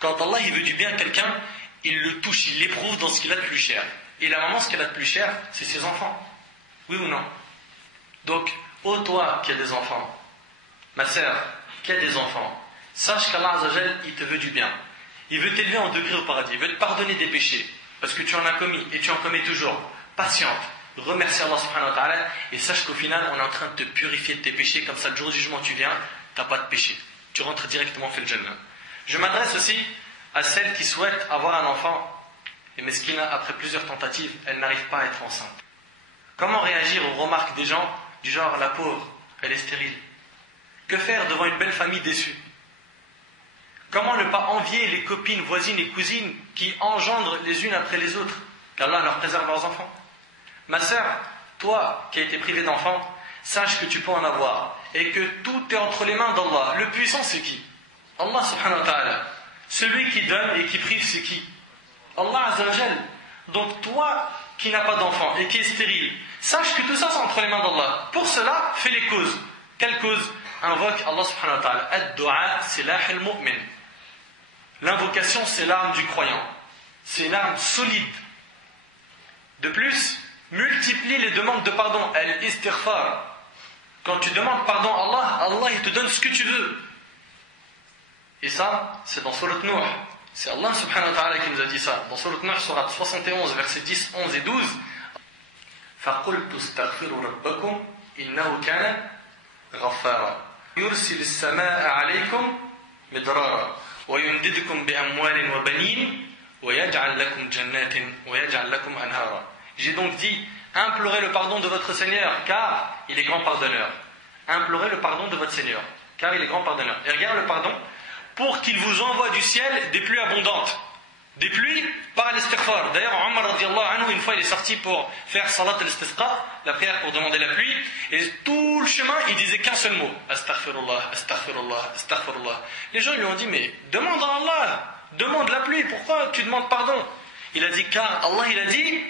Quand Allah il veut du bien à quelqu'un, il le touche, il l'éprouve dans ce qu'il a de plus cher. Et la maman, ce qu'elle a de plus cher, c'est ses enfants. Oui ou non? Donc, ô toi qui as des enfants, ma sœur qui a des enfants, sache qu'Allah Azzawajal, il te veut du bien. Il veut t'élever en degré au paradis, il veut te pardonner des péchés, parce que tu en as commis et tu en commets toujours. Patiente, remercie Allah subhanahu wa ta'ala et sache qu'au final, on est en train de te purifier de tes péchés, comme ça le jour du jugement tu viens, tu n'as pas de péché. Tu rentres directement fil Jannah. Je m'adresse aussi à celles qui souhaitent avoir un enfant, et Meskina, après plusieurs tentatives, elle n'arrive pas à être enceinte. Comment réagir aux remarques des gens du genre, la pauvre, elle est stérile? Que faire devant une belle famille déçue? Comment ne pas envier les copines, voisines et cousines qui engendrent les unes après les autres, qu'Allah leur préserve leurs enfants? Ma sœur, toi qui as été privée d'enfants, sache que tu peux en avoir et que tout est entre les mains d'Allah. Le puissant c'est qui? Allah subhanahu wa ta'ala. Celui qui donne et qui prive c'est qui? Allah Azza wa Jal. Donc toi qui n'as pas d'enfant et qui est stérile, sache que tout ça c'est entre les mains d'Allah. Pour cela, fais les causes. Quelles causes? Invoque Allah subhanahu wa ta'ala. Ad-du'a silah al-mu'min. L'invocation, c'est l'arme du croyant. C'est une arme solide. De plus, multiplie les demandes de pardon. Al-istighfar. Quand tu demandes pardon à Allah, Allah il te donne ce que tu veux. Et ça, c'est dans Surat Nuh. C'est Allah subhanahu wa ta'ala qui nous a dit ça. Dans Surat Nuh, Surat 71, versets 10, 11 et 12. فَقُلْتُ اسْتَغْفِرُوا رَبَّكُمْ إِنَّهُ كَانَ غَفَّارًا يُرْسِلِ السَّمَاءَ عَلَيْكُمْ مِدْرَارًا وَيُمْدِدْكُمْ بِأَمْوَالٍ وَبَنِينَ وَيَجْعَلْ لَكُمْ جَنَّاتٍ وَيَجْعَلْ لَكُمْ أَنْهَارًا. J'ai donc dit, implorez le pardon de votre Seigneur, car il est grand pardonneur. Implorez le pardon de votre Seigneur, car il est grand pardonneur. Et regarde le pardon, pour qu'il vous envoie du ciel des pluies abondantes. Des pluies par l'istighfar. D'ailleurs, Omar radiallahu anhu, une fois il est sorti pour faire salat al-istisqa, la prière pour demander la pluie, et tout le chemin il disait qu'un seul mot, astaghfirullah, astaghfirullah, astaghfirullah. Les gens lui ont dit, mais demande à Allah, demande la pluie, pourquoi tu demandes pardon? Il a dit, car Allah il a dit,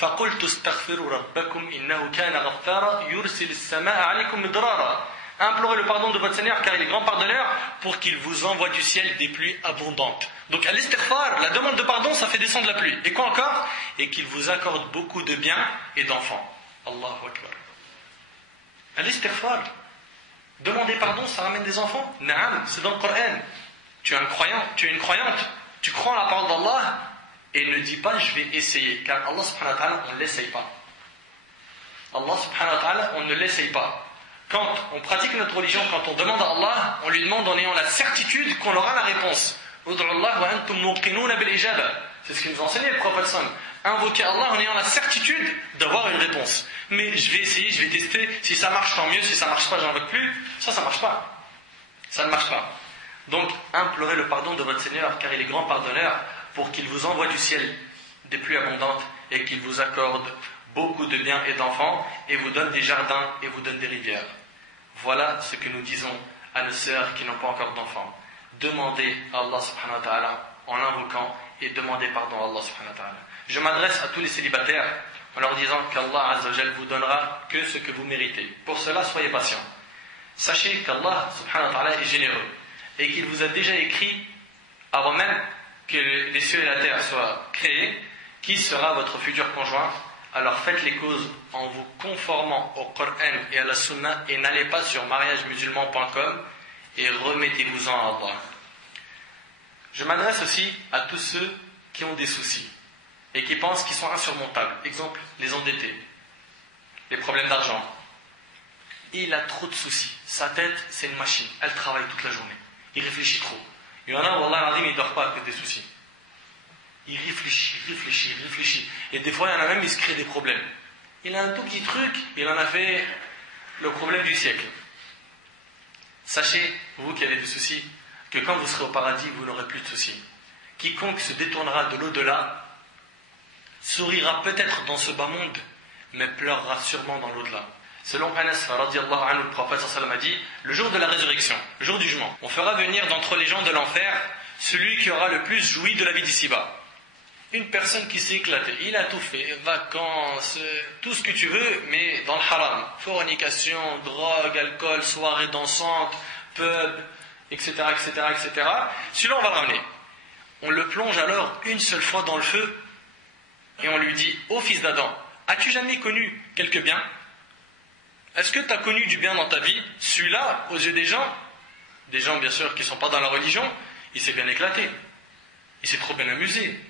فَقُلْتُ اسْتَغْفِرُوا رَبَّكُمْ إِنَّهُ كَانَ غَفَّارًا يُرْسِلِ السَّمَاءَ عَلَيْكُمْ مِدْرَارًا. Implorez le pardon de votre Seigneur car il est grand pardonneur pour qu'il vous envoie du ciel des pluies abondantes. Donc à l'istighfar, la demande de pardon, ça fait descendre la pluie. Et quoi encore? Et qu'il vous accorde beaucoup de biens et d'enfants. Allahu Akbar. À l'istighfar, demander pardon, ça ramène des enfants? Naam, c'est dans le Coran. Tu es un croyant, tu es une croyante, tu crois en la parole d'Allah et ne dis pas je vais essayer. Car Allah subhanahu wa ta'ala, on ne l'essaye pas. Allah subhanahu wa ta'ala, on ne l'essaye pas. Quand on pratique notre religion, quand on demande à Allah, on lui demande en ayant la certitude qu'on aura la réponse. C'est ce qu'il nous enseignait le prophète sallam. Invoquer Allah en ayant la certitude d'avoir une réponse. Mais je vais essayer, je vais tester, si ça marche tant mieux, si ça marche pas, j'en veux plus. Ça marche pas. Ça ne marche pas. Donc, implorez le pardon de votre Seigneur, car il est grand pardonneur, pour qu'il vous envoie du ciel des pluies abondantes et qu'il vous accorde beaucoup de biens et d'enfants, et vous donne des jardins et vous donne des rivières. Voilà ce que nous disons à nos sœurs qui n'ont pas encore d'enfants. Demandez à Allah subhanahu wa ta'ala en invoquant et demandez pardon à Allah subhanahu wa ta'ala. Je m'adresse à tous les célibataires en leur disant qu'Allah azza wa jal vous donnera que ce que vous méritez. Pour cela, soyez patients. Sachez qu'Allah subhanahu wa ta'ala est généreux et qu'il vous a déjà écrit avant même que les cieux et la terre soient créés qui sera votre futur conjoint. Alors faites les causes en vous conformant au Coran et à la Sunna et n'allez pas sur mariagemusulman.com et remettez-vous-en à Allah. Je m'adresse aussi à tous ceux qui ont des soucis et qui pensent qu'ils sont insurmontables. Exemple, les endettés, les problèmes d'argent. Il a trop de soucis. Sa tête, c'est une machine. Elle travaille toute la journée. Il réfléchit trop. Il y en a, wallah, il ne dort pas avec des soucis. Il réfléchit. Et des fois, il y en a même, il se crée des problèmes. Il a un tout petit truc, il en a fait le problème du siècle. Sachez, vous qui avez des soucis, que quand vous serez au paradis, vous n'aurez plus de soucis. Quiconque se détournera de l'au-delà sourira peut-être dans ce bas monde, mais pleurera sûrement dans l'au-delà. Selon Anas radiallahu anhu, le prophète sallallahu alayhi wa sallam a dit, le jour de la résurrection, le jour du jugement, on fera venir d'entre les gens de l'enfer celui qui aura le plus joui de la vie d'ici-bas. Une personne qui s'est éclatée, il a tout fait, vacances, tout ce que tu veux, mais dans le haram. Fornication, drogue, alcool, soirée dansante, pub, etc. Celui-là, on va le ramener. On le plonge alors une seule fois dans le feu et on lui dit, ô fils d'Adam, as-tu jamais connu quelques biens? Est-ce que tu as connu du bien dans ta vie? Celui-là, aux yeux des gens bien sûr qui ne sont pas dans la religion, il s'est bien éclaté. Il s'est trop bien amusé.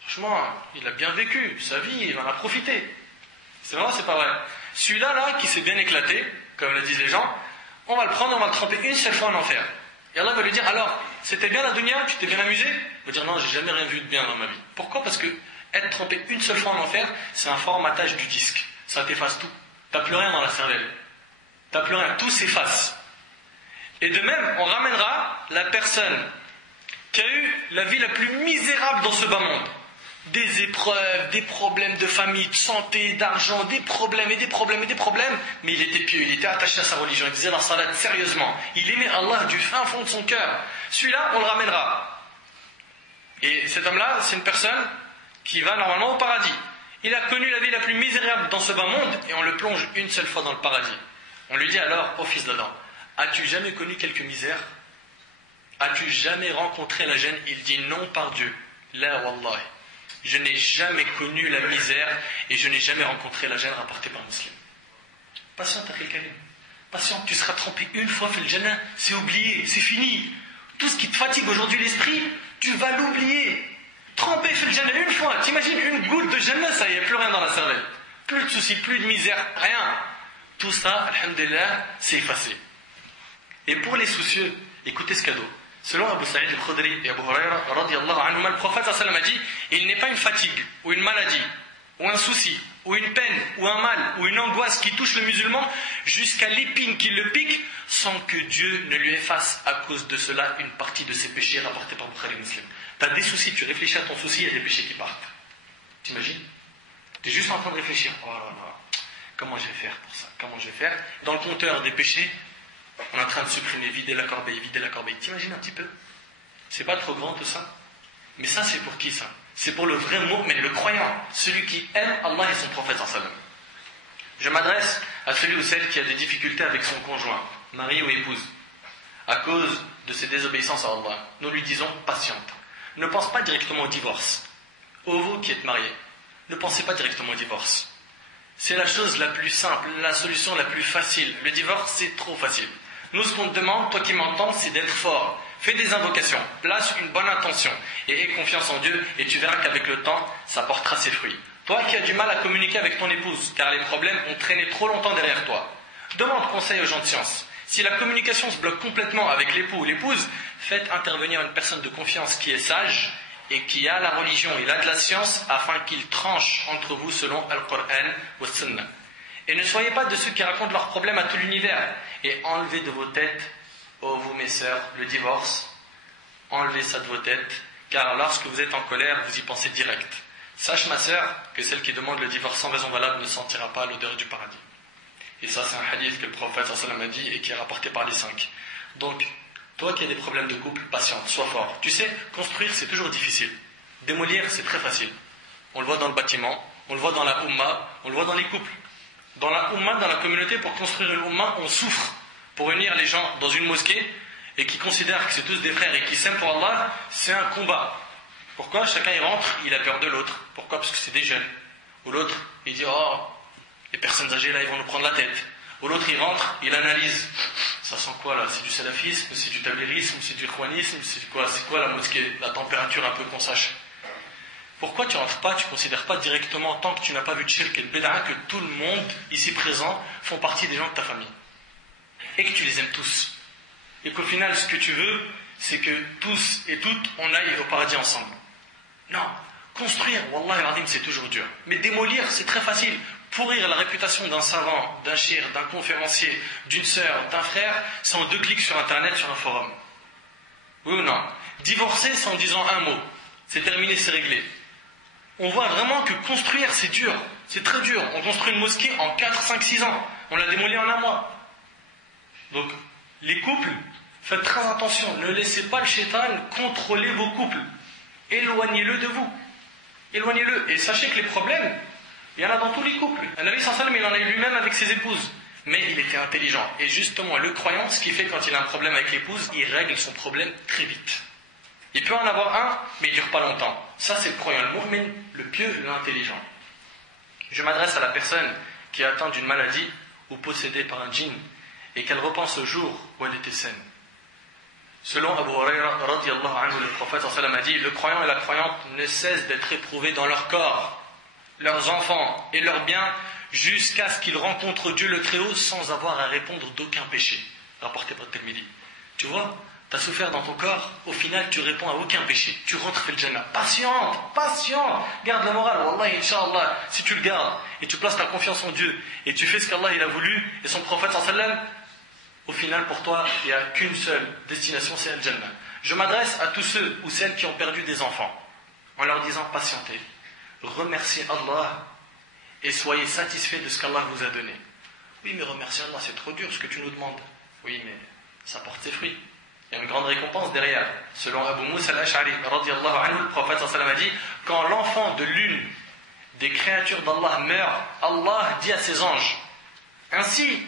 Franchement, il a bien vécu sa vie, il en a profité. C'est vrai, c'est pas vrai. Celui-là, qui s'est bien éclaté, comme le disent les gens, on va le prendre, on va le tremper une seule fois en enfer. Et Allah va lui dire, alors, c'était bien la dunya, tu t'es bien amusé? Il va dire, non, j'ai jamais rien vu de bien dans ma vie. Pourquoi? Parce que être trempé une seule fois en enfer, c'est un formatage du disque. Ça t'efface tout. T'as plus rien dans la cervelle. T'as plus rien, tout s'efface. Et de même, on ramènera la personne qui a eu la vie la plus misérable dans ce bas monde. Des épreuves, des problèmes de famille, de santé, d'argent, des problèmes, mais il était pieux, il était attaché à sa religion, il disait la salat sérieusement, il aimait Allah du fin fond de son cœur. Celui-là, on le ramènera. Et cet homme-là, c'est une personne qui va normalement au paradis. Il a connu la vie la plus misérable dans ce bas monde, et on le plonge une seule fois dans le paradis. On lui dit alors, ô fils d'Adam, as-tu jamais connu quelques misères? As-tu jamais rencontré la gêne? Il dit non par Dieu. La wallahi. Je n'ai jamais connu la misère et je n'ai jamais rencontré la gêne rapportée par un musulman. Patiente, Akhil Karim. Patiente, tu seras trempé une fois fil Jannah, c'est oublié, c'est fini. Tout ce qui te fatigue aujourd'hui l'esprit, tu vas l'oublier. Trempé fil Jannah une fois, t'imagines une goutte de Jannah, ça y est, plus rien dans la cervelle. Plus de soucis, plus de misère, rien. Tout ça, alhamdulillah, c'est effacé. Et pour les soucieux, écoutez ce cadeau. Selon Abu Sa'id al-Khudri et Abu Huraira radiyallahu anhuma, le prophète sallallahu alayhi wa sallam a dit, il n'est pas une fatigue, ou une maladie, ou un souci, ou une peine, ou un mal, ou une angoisse qui touche le musulman jusqu'à l'épine qui le pique, sans que Dieu ne lui efface à cause de cela une partie de ses péchés rapportés par Bukhari Muslim. Tu as des soucis, tu réfléchis à ton souci, il y a des péchés qui partent. T'imagines? Tu es juste en train de réfléchir, oh là là, comment je vais faire pour ça? Comment je vais faire? Dans le compteur des péchés, on est en train de supprimer, vider la corbeille. T'imagines un petit peu? C'est pas trop grand tout ça? Mais ça, c'est pour qui ça? C'est pour le vrai mu'min, le croyant, celui qui aime Allah et son prophète sallam. Je m'adresse à celui ou celle qui a des difficultés avec son conjoint, mari ou épouse, à cause de ses désobéissances à Allah. Nous lui disons patiente. Ne pense pas directement au divorce. Ô vous qui êtes mariés, ne pensez pas directement au divorce. C'est la chose la plus simple, la solution la plus facile. Le divorce, c'est trop facile. Nous, ce qu'on te demande, toi qui m'entends, c'est d'être fort. Fais des invocations, place une bonne intention et aie confiance en Dieu et tu verras qu'avec le temps, ça portera ses fruits. Toi qui as du mal à communiquer avec ton épouse, car les problèmes ont traîné trop longtemps derrière toi, demande conseil aux gens de science. Si la communication se bloque complètement avec l'époux ou l'épouse, faites intervenir une personne de confiance qui est sage et qui a la religion et a de la science afin qu'il tranche entre vous selon Al-Qur'an ou Sunnah. Et ne soyez pas de ceux qui racontent leurs problèmes à tout l'univers et enlevez de vos têtes, ô vous mes sœurs, le divorce. Enlevez ça de vos têtes, car lorsque vous êtes en colère, vous y pensez direct. Sache ma sœur que celle qui demande le divorce sans raison valable ne sentira pas l'odeur du paradis. Et ça c'est un hadith que le prophète sallam a dit et qui est rapporté par les 5. Donc, toi qui as des problèmes de couple, patiente, sois fort. Tu sais, construire c'est toujours difficile. Démolir c'est très facile. On le voit dans le bâtiment, on le voit dans la Ummah, on le voit dans les couples. Dans la Ummah, dans la communauté, pour construire une Ummah, on souffre. Pour unir les gens dans une mosquée et qui considèrent que c'est tous des frères et qui s'aiment pour Allah, c'est un combat. Pourquoi? Chacun y rentre, il a peur de l'autre. Pourquoi? Parce que c'est des jeunes. Ou l'autre, il dit, oh, les personnes âgées là, ils vont nous prendre la tête. Ou l'autre, il rentre, il analyse. Ça sent quoi là? C'est du salafisme, c'est du tablirisme, c'est du ikhwanisme, c'est quoi la mosquée? La température un peu qu'on sache. Pourquoi tu rentres pas, tu considères pas directement, tant que tu n'as pas vu de shirk et de bid'a, que tout le monde ici présent font partie des gens de ta famille? Et que tu les aimes tous. Et qu'au final, ce que tu veux, c'est que tous et toutes, on aille au paradis ensemble. Non. Construire, wallah al-azim, c'est toujours dur. Mais démolir, c'est très facile. Pourrir la réputation d'un savant, d'un shir, d'un conférencier, d'une sœur, d'un frère, c'est en 2 clics sur internet, sur un forum. Oui ou non? Divorcer, c'est en disant un mot. C'est terminé, c'est réglé. On voit vraiment que construire, c'est dur. C'est très dur. On construit une mosquée en 4, 5, 6 ans. On l'a démolie en un mois. Donc, les couples, faites très attention. Ne laissez pas le shaitan contrôler vos couples. Éloignez-le de vous. Éloignez-le. Et sachez que les problèmes, il y en a dans tous les couples. Nabi sallallahu alayhi wa sallam, il en a eu lui-même avec ses épouses. Mais il était intelligent. Et justement, le croyant, ce qui fait quand il a un problème avec l'épouse, il règle son problème très vite. Il peut en avoir un, mais il ne dure pas longtemps. Ça, c'est le croyant, le mu'min, le pieux, l'intelligent. Je m'adresse à la personne qui est atteinte d'une maladie ou possédée par un djinn et qu'elle repense au jour où elle était saine. Selon Abu Huraira, radiyallahu anhu, le prophète sallallahu alayhi wa sallam a dit, le croyant et la croyante ne cessent d'être éprouvés dans leur corps, leurs enfants et leurs biens, jusqu'à ce qu'ils rencontrent Dieu le Très-Haut sans avoir à répondre d'aucun péché. Rapporté par Tirmidhi. Tu vois, tu as souffert dans ton corps, au final tu réponds à aucun péché. Tu rentres fil Jannah. Patiente, garde le moral. Wallah, Inch'Allah, si tu le gardes et tu places ta confiance en Dieu et tu fais ce qu'Allah il a voulu et son prophète sallallahu alayhi wa sallam, au final pour toi il n'y a qu'une seule destination, c'est Al-Jannah. Je m'adresse à tous ceux ou celles qui ont perdu des enfants en leur disant patientez, remerciez Allah et soyez satisfaits de ce qu'Allah vous a donné. Oui, mais remercier Allah c'est trop dur ce que tu nous demandes. Oui, mais ça porte ses fruits. Il y a une grande récompense derrière. Selon Abu Musa al-Ash'ari, radiyallahu anhu, le prophète sallallahu alayhi wa sallam a dit, quand l'enfant de l'une des créatures d'Allah meurt, Allah dit à ses anges, ainsi,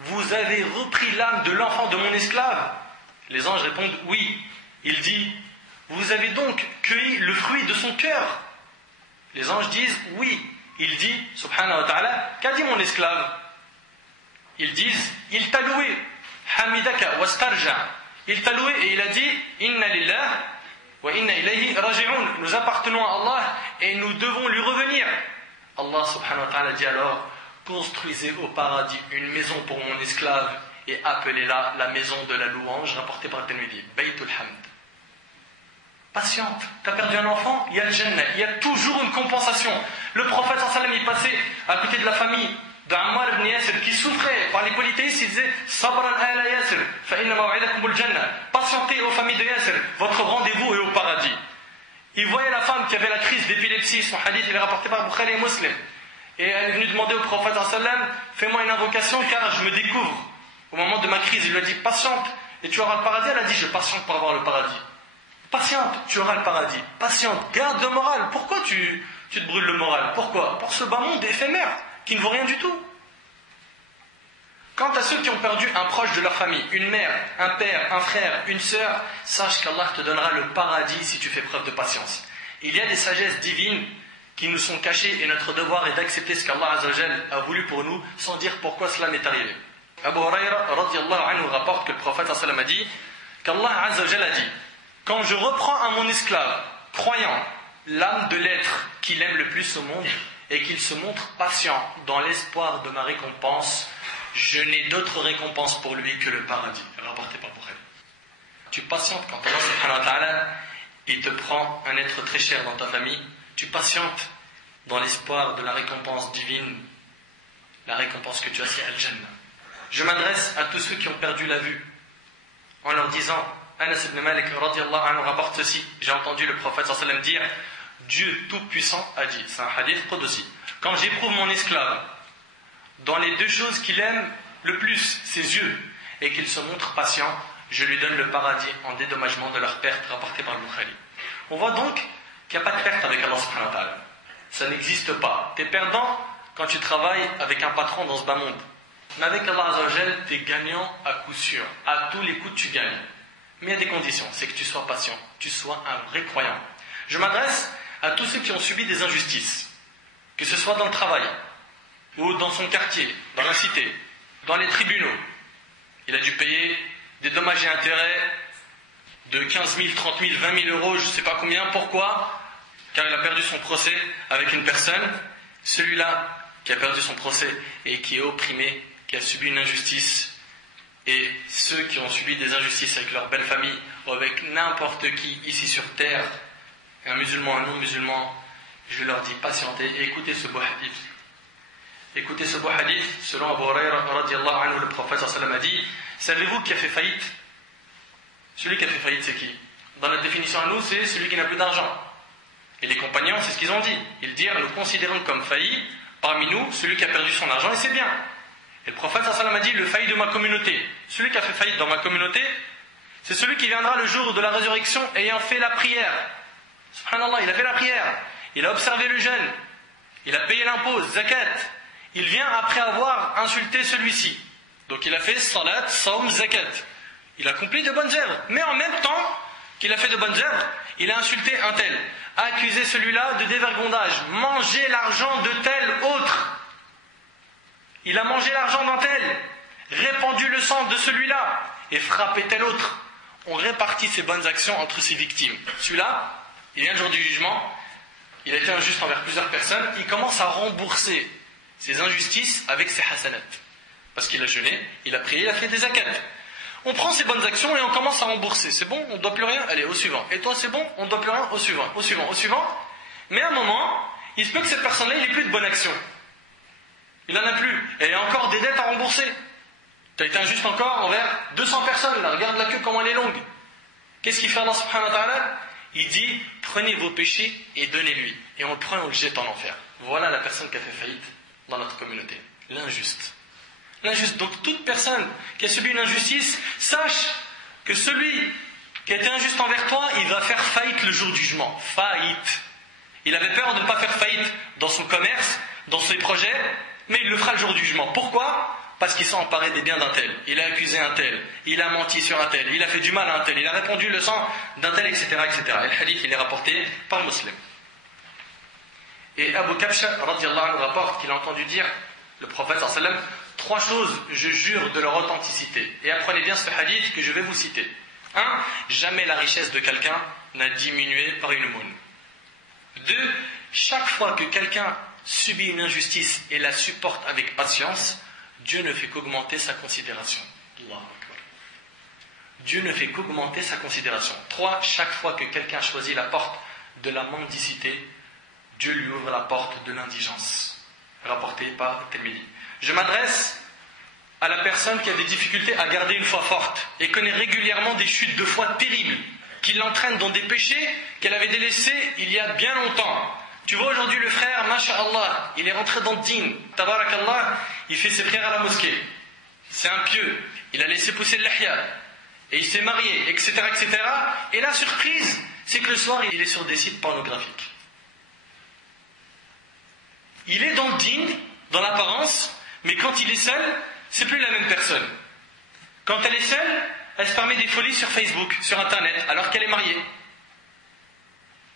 vous avez repris l'âme de l'enfant de mon esclave? Les anges répondent, oui. Il dit, vous avez donc cueilli le fruit de son cœur? Les anges disent, oui. Il dit, subhanahu wa ta'ala, qu'a dit mon esclave? Ils disent, il t'a loué, hamidaka wastarja. Il t'a loué et il a dit, inna lillah wa inna ilayhi raji'un. Nous appartenons à Allah et nous devons lui revenir. Allah subhanahu wa ta'ala dit alors, construisez au paradis une maison pour mon esclave et appelez-la la maison de la louange, rapportée par Tirmidhi, Baytul Hamd. Patiente, tu as perdu un enfant, il y a le Jannah, il y a toujours une compensation. Le prophète sallallahu alayhi wa sallam, il passait à côté de la famille d'Ammar ibn Yasir qui souffrait par les polythéistes, il disait Sabran ala Yasir, fa inna maw'idakumul Jannah. Patientez aux familles de Yasir, votre rendez-vous est au paradis. Il voyait la femme qui avait la crise d'épilepsie, son hadith il est rapporté par Bukhari et Muslim. Et elle est venue demander au prophète sallallahu alayhi wa sallam, fais-moi une invocation car je me découvre. Au moment de ma crise, il lui a dit patiente et tu auras le paradis. Elle a dit je patiente pour avoir le paradis. Patiente, tu auras le paradis. Patiente, garde le moral. Pourquoi tu te brûles le moral? Pourquoi? Pour ce bas monde éphémère qui ne vaut rien du tout. Quant à ceux qui ont perdu un proche de leur famille, une mère, un père, un frère, une sœur, sache qu'Allah te donnera le paradis si tu fais preuve de patience. Il y a des sagesses divines qui nous sont cachées et notre devoir est d'accepter ce qu'Allah Azza wa Jal a voulu pour nous sans dire pourquoi cela m'est arrivé. Abu Huraira radiyallahu anhu rapporte que le prophète sallallahu alayhi wa sallam a dit qu'Allah Azza wa Jal a dit quand je reprends à mon esclave croyant l'âme de l'être qu'il aime le plus au monde et qu'il se montre patient dans l'espoir de ma récompense, je n'ai d'autre récompense pour lui que le paradis. Rapporté par Bukhari. Tu patientes quand Allah subhanahu wa ta'ala, il te prend un être très cher dans ta famille, tu patientes dans l'espoir de la récompense divine, la récompense que tu as, c'est Al-Jannah. Je m'adresse à tous ceux qui ont perdu la vue en leur disant, Anas ibn Malik radiyallahu anhu rapporte ceci, j'ai entendu le prophète sallallahu alayhi wa sallam dire, Dieu Tout-Puissant a dit, c'est un hadith qudsi, quand j'éprouve mon esclave dans les deux choses qu'il aime le plus, ses yeux, et qu'il se montre patient, je lui donne le paradis en dédommagement de leur perte, rapporté par le Bukhari. On voit donc qu'il n'y a pas de perte avec Allah subhanahu wa ta'ala. Ça n'existe pas. Tu es perdant quand tu travailles avec un patron dans ce bas monde. Mais avec Allah azza wa jal, tu es gagnant à coup sûr. À tous les coups, tu gagnes. Mais il y a des conditions. C'est que tu sois patient. Tu sois un vrai croyant. Je m'adresse à tous ceux qui ont subi des injustices. Que ce soit dans le travail, ou dans son quartier, dans la cité, dans les tribunaux. Il a dû payer des dommages et intérêts de 15 000, 30 000, 20 000 euros, je ne sais pas combien. Pourquoi ? Car il a perdu son procès avec une personne. Celui-là qui a perdu son procès et qui est opprimé, qui a subi une injustice, et ceux qui ont subi des injustices avec leur belle famille ou avec n'importe qui ici sur terre, un musulman, un non-musulman, je leur dis patientez et écoutez ce beau hadith. Écoutez ce beau hadith, selon Abu Huraira radiyallahu anhu, le prophète sallallahu alayhi wa sallam a dit, savez-vous qui a fait faillite ? Celui qui a fait faillite, c'est qui ? Dans notre définition à nous, c'est celui qui n'a plus d'argent. Et les compagnons, c'est ce qu'ils ont dit. Ils dirent, nous considérons comme failli, parmi nous, celui qui a perdu son argent, et c'est bien. Et le prophète sallallahu alayhi wa sallam a dit, le failli de ma communauté. Celui qui a fait faillite dans ma communauté, c'est celui qui viendra le jour de la résurrection ayant fait la prière. Subhanallah, il a fait la prière. Il a observé le jeûne. Il a payé l'impôt, zakat. Il vient après avoir insulté celui-ci. Donc il a fait salat, saum, zakat. Il a accompli de bonnes œuvres. Mais en même temps qu'il a fait de bonnes œuvres, il a insulté un tel, a accusé celui-là de dévergondage, mangé l'argent de tel autre. Il a mangé l'argent d'un tel, répandu le sang de celui-là et frappé tel autre. On répartit ses bonnes actions entre ses victimes. Celui-là, il vient le jour du jugement, il a été injuste envers plusieurs personnes, il commence à rembourser ses injustices avec ses hasanat. Parce qu'il a jeûné, il a prié, il a fait des zakats. On prend ses bonnes actions et on commence à rembourser. C'est bon, on ne doit plus rien, allez, au suivant. Et toi, c'est bon, on ne doit plus rien, au suivant, au suivant, au suivant. Mais à un moment, il se peut que cette personne-là, il n'ait plus de bonnes actions. Il n'en a plus. Et il y a encore des dettes à rembourser. Tu as été injuste encore envers 200 personnes, là, regarde la queue, comment elle est longue. Qu'est-ce qu'il fait Allah subhanahu wa ta'ala ? Il dit, prenez vos péchés et donnez-lui. Et on le prend et on le jette en enfer. Voilà la personne qui a fait faillite dans notre communauté. L'injuste. L'injuste. Donc toute personne qui a subi une injustice, sache que celui qui a été injuste envers toi, il va faire faillite le jour du jugement. Faillite. Il avait peur de ne pas faire faillite dans son commerce, dans ses projets, mais il le fera le jour du jugement. Pourquoi ? Parce qu'il s'est emparé des biens d'un tel. Il a accusé un tel. Il a menti sur un tel. Il a fait du mal à un tel. Il a répandu le sang d'un tel, etc., etc. Et le hadith, il est rapporté par Muslim. Et Abu Kabsha, radiyallahu anhu, rapporte qu'il a entendu dire, le prophète sallallahu alayhi wa sallam, 3 choses, je jure de leur authenticité. Et apprenez bien ce hadith que je vais vous citer. 1. Jamais la richesse de quelqu'un n'a diminué par une aumône. 2. Chaque fois que quelqu'un subit une injustice et la supporte avec patience, Dieu ne fait qu'augmenter sa considération. Allahu Akbar. Dieu ne fait qu'augmenter sa considération. 3. Chaque fois que quelqu'un choisit la porte de la mendicité, Dieu lui ouvre la porte de l'indigence. Rapporté par Tirmidhi. Je m'adresse à la personne qui a des difficultés à garder une foi forte et connaît régulièrement des chutes de foi terribles qui l'entraînent dans des péchés qu'elle avait délaissés il y a bien longtemps. Tu vois aujourd'hui le frère, masha'Allah, il est rentré dans le din, tabarakallah, il fait ses prières à la mosquée. C'est un pieux, il a laissé pousser le lihya, et il s'est marié, etc., etc. Et la surprise, c'est que le soir, il est sur des sites pornographiques. Il est dans le din, dans l'apparence, mais quand il est seul, c'est plus la même personne. Quand elle est seule, elle se permet des folies sur Facebook, sur Internet, alors qu'elle est mariée.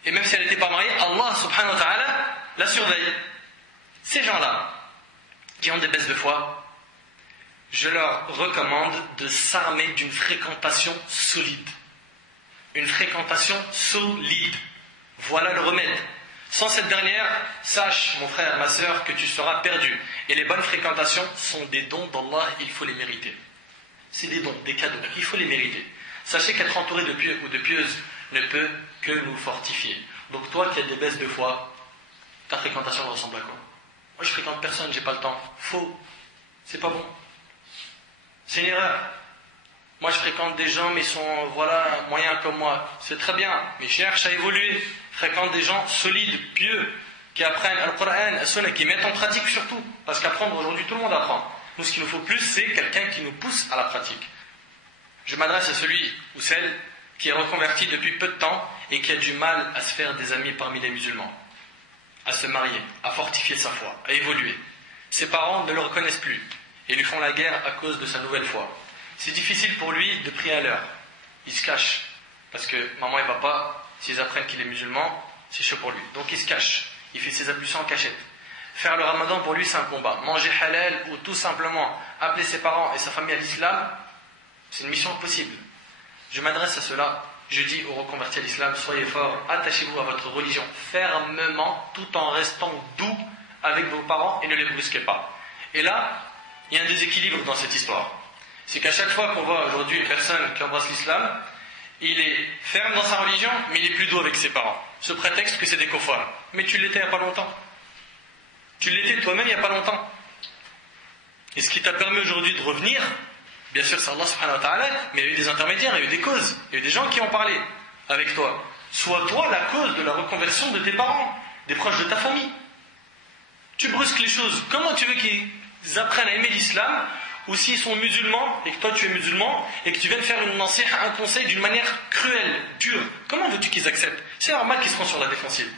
Et même si elle n'était pas mariée, Allah subhanahu wa ta'ala la surveille. Ces gens-là, qui ont des baisses de foi, je leur recommande de s'armer d'une fréquentation solide. Une fréquentation solide. Voilà le remède. Sans cette dernière, sache, mon frère, ma sœur, que tu seras perdu. Et les bonnes fréquentations sont des dons d'Allah, il faut les mériter. C'est des dons, des cadeaux, il faut les mériter. Sachez qu'être entouré de pieux ou de pieuses ne peut que nous fortifier. Donc toi qui as des baisses de foi, ta fréquentation ressemble à quoi? Moi je fréquente personne, j'ai pas le temps. Faux, c'est pas bon. C'est une erreur. Moi je fréquente des gens mais ils sont moyens comme moi. C'est très bien, mais cherche à évoluer. Fréquente des gens solides, pieux, qui apprennent Al-Qur'an, As-Sunnah, qui mettent en pratique surtout. Parce qu'apprendre aujourd'hui tout le monde apprend. Nous ce qu'il nous faut plus c'est quelqu'un qui nous pousse à la pratique. Je m'adresse à celui ou celle qui est reconverti depuis peu de temps et qui a du mal à se faire des amis parmi les musulmans, à se marier, à fortifier sa foi, à évoluer. Ses parents ne le reconnaissent plus et lui font la guerre à cause de sa nouvelle foi. C'est difficile pour lui de prier à l'heure. Il se cache parce que maman et papa, s'ils apprennent qu'il est musulman, c'est chaud pour lui. Donc il se cache, il fait ses ablutions en cachette. Faire le ramadan pour lui c'est un combat. Manger halal ou tout simplement appeler ses parents et sa famille à l'islam, c'est une mission impossible. Je m'adresse à ceux-là, je dis aux reconvertis à l'islam, soyez forts, attachez-vous à votre religion fermement, tout en restant doux avec vos parents et ne les brusquez pas. Et là, il y a un déséquilibre dans cette histoire. C'est qu'à chaque fois qu'on voit aujourd'hui une personne qui embrasse l'islam, il est ferme dans sa religion, mais il est plus doux avec ses parents. Sous prétexte que c'est des koufars. Mais tu l'étais il n'y a pas longtemps. Tu l'étais toi-même il n'y a pas longtemps. Et ce qui t'a permis aujourd'hui de revenir, bien sûr c'est Allah subhanahu wa ta'ala, mais il y a eu des intermédiaires, il y a eu des causes, il y a eu des gens qui ont parlé avec toi. Sois toi la cause de la reconversion de tes parents, des proches de ta famille. Tu brusques les choses. Comment tu veux qu'ils apprennent à aimer l'islam, ou s'ils sont musulmans, et que toi tu es musulman, et que tu viennes faire une nasiha, un conseil d'une manière cruelle, dure, comment veux-tu qu'ils acceptent? C'est normal qu'ils seront sur la défensive.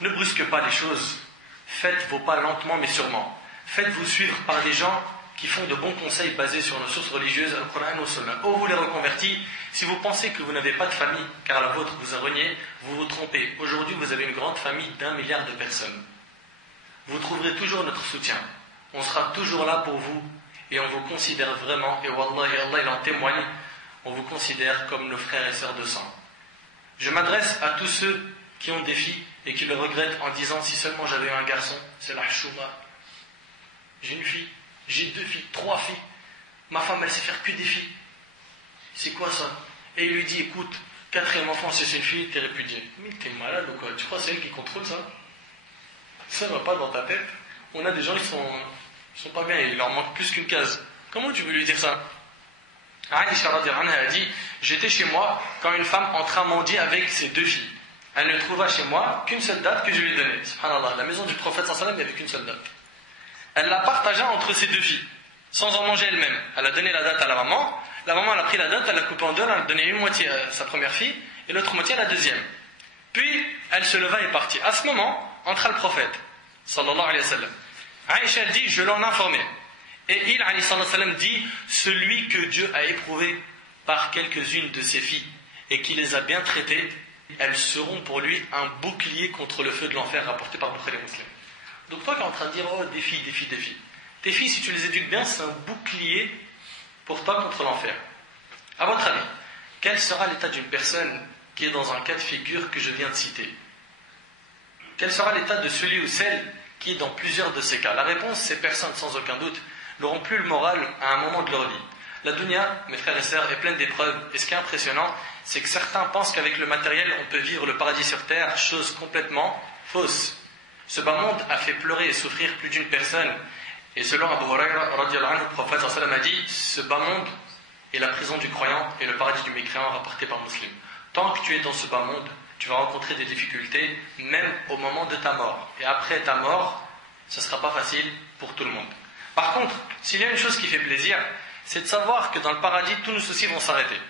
Ne brusque pas les choses. Faites vos pas lentement mais sûrement. Faites-vous suivre par des gens qui font de bons conseils basés sur nos sources religieuses, Al-Qur'an ou Sunnah. Oh, vous les reconvertis, si vous pensez que vous n'avez pas de famille, car la vôtre vous a renié, vous vous trompez. Aujourd'hui, vous avez une grande famille d'1 milliard de personnes. Vous trouverez toujours notre soutien. On sera toujours là pour vous, et on vous considère vraiment, et Wallah, Allah il en témoigne, on vous considère comme nos frères et sœurs de sang. Je m'adresse à tous ceux qui ont des filles, et qui le regrettent en disant, si seulement j'avais eu un garçon, c'est la chouma. J'ai une fille. J'ai 2 filles, 3 filles. Ma femme, elle sait faire que des filles. C'est quoi ça? Et il lui dit, écoute, 4e enfant, si c'est une fille, t'es répudié. Mais t'es malade ou quoi? Tu crois que c'est elle qui contrôle ça? Ça va pas dans ta tête. On a des gens qui sont pas bien, il leur manque plus qu'une case. Comment tu veux lui dire ça? Aïcha radhiyallahu anha a dit, j'étais chez moi quand une femme entra à mendier avec ses 2 filles. Elle ne trouva chez moi qu'une seule date que je lui ai donnée. Subhanallah, la maison du prophète sallallahu alayhi wa sallam, il n'y avait qu'une seule date. Elle la partagea entre ses 2 filles, sans en manger elle-même. Elle a donné la date à la maman elle a pris la date, elle l'a coupée en 2, elle a donné une moitié à sa première fille, et l'autre moitié à la deuxième. Puis, elle se leva et partit. À ce moment, entra le prophète, sallallahu alayhi wa sallam. Aïcha dit, je l'en informais. Et il, alayhi wa sallam, dit, celui que Dieu a éprouvé par quelques-unes de ses filles, et qui les a bien traitées, elles seront pour lui un bouclier contre le feu de l'enfer, rapporté par Bukhari Muslim. Donc toi qui es en train de dire, oh, des filles. Tes filles, si tu les éduques bien, c'est un bouclier pour toi contre l'enfer. À votre avis, quel sera l'état d'une personne qui est dans un cas de figure que je viens de citer? Quel sera l'état de celui ou celle qui est dans plusieurs de ces cas? La réponse, ces personnes, sans aucun doute, n'auront plus le moral à un moment de leur vie. La dunya, mes frères et sœurs, est pleine d'épreuves. Et ce qui est impressionnant, c'est que certains pensent qu'avec le matériel, on peut vivre le paradis sur terre, chose complètement fausse. Ce bas monde a fait pleurer et souffrir plus d'une personne. Et selon Abu Huraira, radhiyallahu anhu, le prophète sallallahu alayhi wa sallam a dit, ce bas monde est la prison du croyant et le paradis du mécréant, rapporté par Muslim. Tant que tu es dans ce bas monde, tu vas rencontrer des difficultés, même au moment de ta mort. Et après ta mort, ce ne sera pas facile pour tout le monde. Par contre, s'il y a une chose qui fait plaisir, c'est de savoir que dans le paradis, tous nos soucis vont s'arrêter.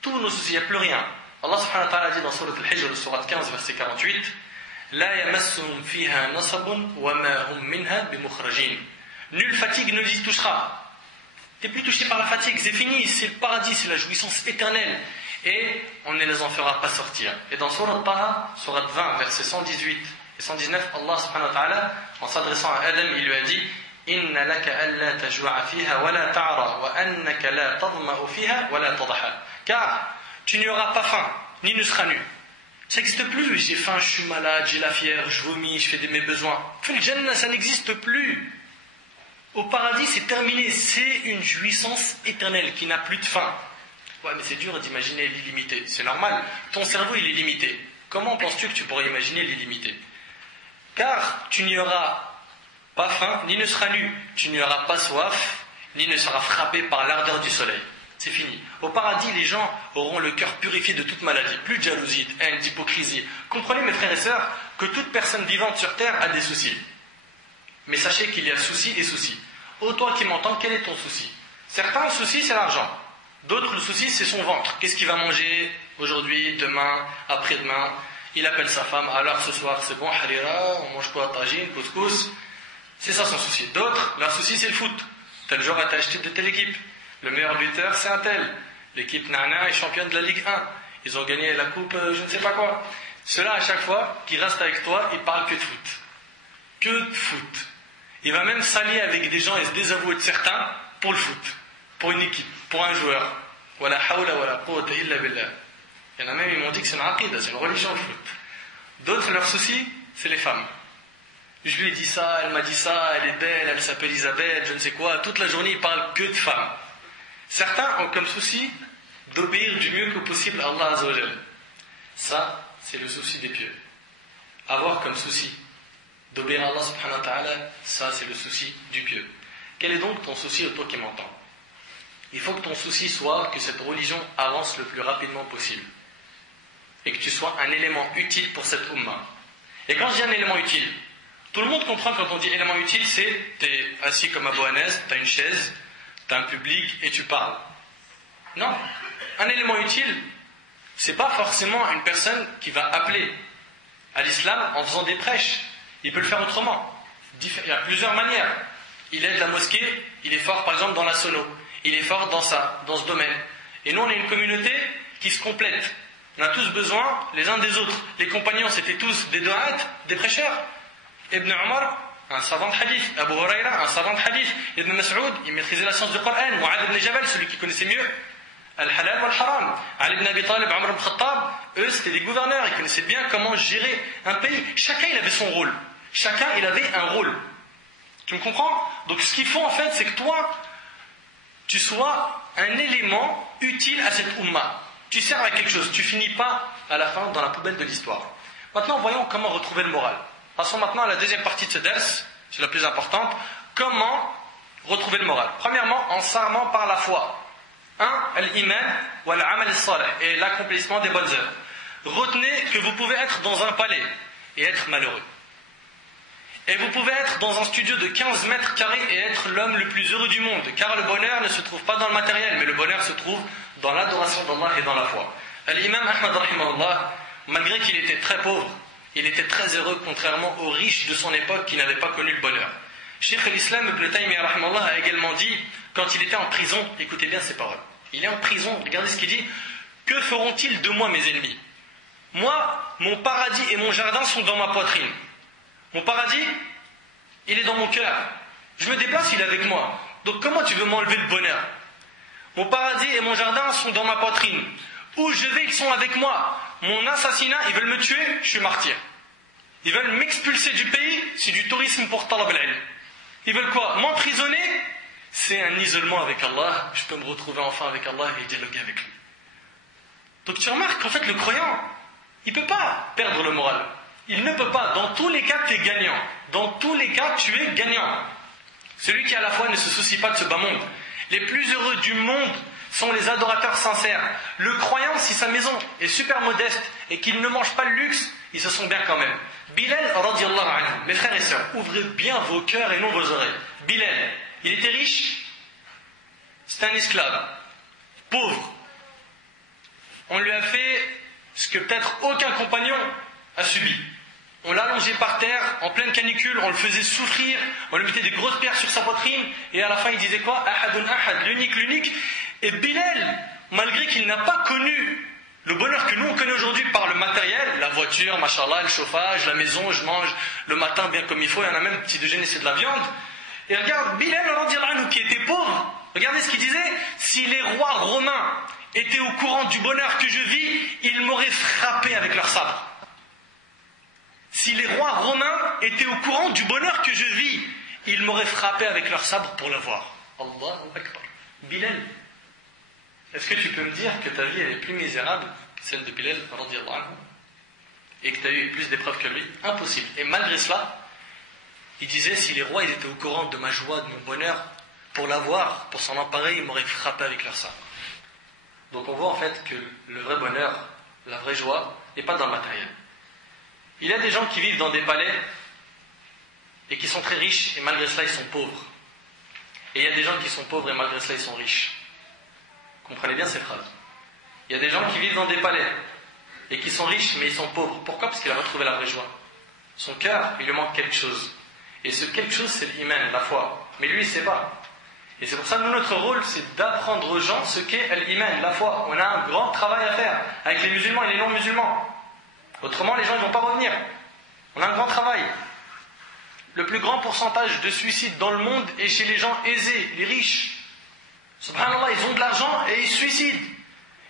Tous nos soucis, il n'y a plus rien. Allah subhanahu wa ta'ala dit dans Surat Al-Hijr, Surat 15, verset 48, La yamassuhum fiha nasabun wa ma hum minha bimukhrajin. Nulle fatigue ne les touchera. Tu n'es plus touché par la fatigue, c'est fini, c'est le paradis, c'est la jouissance éternelle. Et on ne les en fera pas sortir. Et dans Surat Taha, Surat 20, versets 118 et 119, Allah subhanahu wa ta'ala, en s'adressant à Adam, il lui a dit, Inna laka alla tajwa'a fiha wa la ta'ra wa annaka la tadma'u fiha wa la tadha. Car tu n'y auras pas faim, ni ne seras nu. Ça n'existe plus. J'ai faim, je suis malade, j'ai la fièvre, je vomis, je fais mes besoins. Le Jannah, ça n'existe plus. Au paradis, c'est terminé. C'est une jouissance éternelle qui n'a plus de fin. Ouais, mais c'est dur d'imaginer l'illimité. C'est normal. Ton cerveau, il est limité. Comment penses-tu que tu pourrais imaginer l'illimité? Car tu n'y auras pas faim, ni ne seras nu. Tu n'y auras pas soif, ni ne seras frappé par l'ardeur du soleil. C'est fini. Au paradis, les gens auront le cœur purifié de toute maladie. Plus de jalousie, de haine, d'hypocrisie. Comprenez, mes frères et sœurs, que toute personne vivante sur terre a des soucis. Mais sachez qu'il y a soucis et soucis. Ô toi qui m'entends, quel est ton souci? Certains, le souci, c'est l'argent. D'autres, le souci, c'est son ventre. Qu'est-ce qu'il va manger aujourd'hui, demain, après-demain? Il appelle sa femme, alors ce soir, c'est bon, harira, on mange quoi, tagine, couscous? C'est ça son souci. D'autres, leur souci, c'est le foot. Tel jour a acheté de telle équipe. Le meilleur buteur, c'est un tel. L'équipe Nana est championne de la Ligue 1. Ils ont gagné la coupe, je ne sais pas quoi. Ceux-là, à chaque fois, qui restent avec toi, ils parlent que de foot. Que de foot. Il va même s'allier avec des gens et se désavouer de certains pour le foot. Pour une équipe, pour un joueur. Wala hawla wala quwwata illa billah. Il y en a même, ils m'ont dit que c'est une aqida, c'est une religion le foot. D'autres, leur souci, c'est les femmes. Je lui ai dit ça, elle m'a dit ça, elle est belle, elle s'appelle Isabelle, je ne sais quoi. Toute la journée, ils parlent que de femmes. Certains ont comme souci d'obéir du mieux que possible à Allah Azza wa Jal. Ça, c'est le souci des pieux. Avoir comme souci d'obéir à Allah subhanahu wa ta'ala, ça, c'est le souci du pieux. Quel est donc ton souci, toi qui m'entends? Il faut que ton souci soit que cette religion avance le plus rapidement possible. Et que tu sois un élément utile pour cette ummah. Et quand je dis un élément utile, tout le monde comprend quand on dit élément utile, c'est tu es assis comme Abou Hanès, tu as une chaise, tu as un public et tu parles. Non. Un élément utile, c'est pas forcément une personne qui va appeler à l'islam en faisant des prêches. Il peut le faire autrement. Il y a plusieurs manières. Il aide la mosquée, il est fort par exemple dans la sono. Il est fort dans ce domaine. Et nous, on est une communauté qui se complète. On a tous besoin les uns des autres. Les compagnons, c'était tous des du'at, des prêcheurs. Ibn Umar, un savant de hadith. Abu Huraira, un savant de hadith. Ibn Mas'ud, il maîtrisait la science du Coran. Mu'adh ibn Jabal, celui qui connaissait mieux al-halal wal-haram. Ali ibn Abi Talib, Umar ibn Khattab, eux, c'était des gouverneurs. Ils connaissaient bien comment gérer un pays. Chacun, il avait son rôle. Chacun, il avait un rôle. Tu me comprends? Donc, ce qu'il faut, en fait, c'est que toi, tu sois un élément utile à cette ummah. Tu sers à quelque chose. Tu finis pas, à la fin, dans la poubelle de l'histoire. Maintenant, voyons comment retrouver le moral. Passons maintenant à la deuxième partie de ce ders, c'est la plus importante. Comment retrouver le moral? Premièrement, en s'armant par la foi. Al-iman wa al-amal as-salih, et l'accomplissement des bonnes œuvres. Retenez que vous pouvez être dans un palais et être malheureux. Et vous pouvez être dans un studio de 15 mètres carrés et être l'homme le plus heureux du monde. Car le bonheur ne se trouve pas dans le matériel, mais le bonheur se trouve dans l'adoration d'Allah et dans la foi. L'imam Ahmad rahimahullah, malgré qu'il était très pauvre, il était très heureux, contrairement aux riches de son époque qui n'avaient pas connu le bonheur. Cheikh al-Islam Ibn Taymiyyah rahimahullah a également dit, quand il était en prison, écoutez bien ces paroles, il est en prison, regardez ce qu'il dit, que feront-ils de moi mes ennemis? Moi, mon paradis et mon jardin sont dans ma poitrine. Mon paradis, il est dans mon cœur. Je me déplace, il est avec moi. Donc comment tu veux m'enlever le bonheur? Mon paradis et mon jardin sont dans ma poitrine. Où je vais, ils sont avec moi. Mon assassinat, ils veulent me tuer, je suis martyr. Ils veulent m'expulser du pays, c'est du tourisme pour talab al-ilm. Ils veulent quoi? M'emprisonner? C'est un isolement avec Allah. Je peux me retrouver enfin avec Allah et dialoguer avec lui. Donc tu remarques qu'en fait le croyant, il ne peut pas perdre le moral. Il ne peut pas. Dans tous les cas, tu es gagnant. Dans tous les cas, tu es gagnant. Celui qui à la fois ne se soucie pas de ce bas monde. Les plus heureux du monde sont les adorateurs sincères. Le croyant, si sa maison est super modeste et qu'il ne mange pas le luxe, ils se sont bien quand même. Bilal, radiyallahu anhu, mes frères et sœurs, ouvrez bien vos cœurs et non vos oreilles. Bilal, il était riche, c'était un esclave, pauvre. On lui a fait ce que peut-être aucun compagnon a subi. On l'a allongé par terre, en pleine canicule, on le faisait souffrir, on lui mettait des grosses pierres sur sa poitrine, et à la fin il disait quoi? Ahadun ahad, l'unique, l'unique. Et Bilal, malgré qu'il n'a pas connu le bonheur que nous on connaît aujourd'hui par le matériel, la voiture, machallah, le chauffage, la maison, je mange le matin bien comme il faut, il y en a même petit déjeuner c'est de la viande. Et regarde, Bilal, qui était pauvre, regardez ce qu'il disait, si les rois romains étaient au courant du bonheur que je vis, ils m'auraient frappé avec leur sabre. Si les rois romains étaient au courant du bonheur que je vis, ils m'auraient frappé avec leur sabre pour le voir. Allahu Akbar. Bilal, est-ce que tu peux me dire que ta vie elle est plus misérable que celle de Bilal radiyallahu anhu, et que tu as eu plus d'épreuves que lui? Impossible. Et malgré cela, il disait, si les rois ils étaient au courant de ma joie, de mon bonheur, pour l'avoir, pour s'en emparer, ils m'auraient frappé avec leur sabre. Donc on voit en fait que le vrai bonheur, la vraie joie, n'est pas dans le matériel. Il y a des gens qui vivent dans des palais et qui sont très riches et malgré cela ils sont pauvres. Et il y a des gens qui sont pauvres et malgré cela ils sont riches. Comprenez bien ces phrases. Il y a des gens qui vivent dans des palais et qui sont riches mais ils sont pauvres. Pourquoi? Parce qu'il a retrouvé la vraie joie. Son cœur, il lui manque quelque chose. Et ce quelque chose, c'est l'iman, la foi. Mais lui, il ne sait pas. Et c'est pour ça que notre rôle, c'est d'apprendre aux gens ce qu'est l'iman, la foi. On a un grand travail à faire avec les musulmans et les non-musulmans. Autrement, les gens ne vont pas revenir. On a un grand travail. Le plus grand pourcentage de suicides dans le monde est chez les gens aisés, les riches. Subhanallah, ils ont de l'argent et ils se suicident.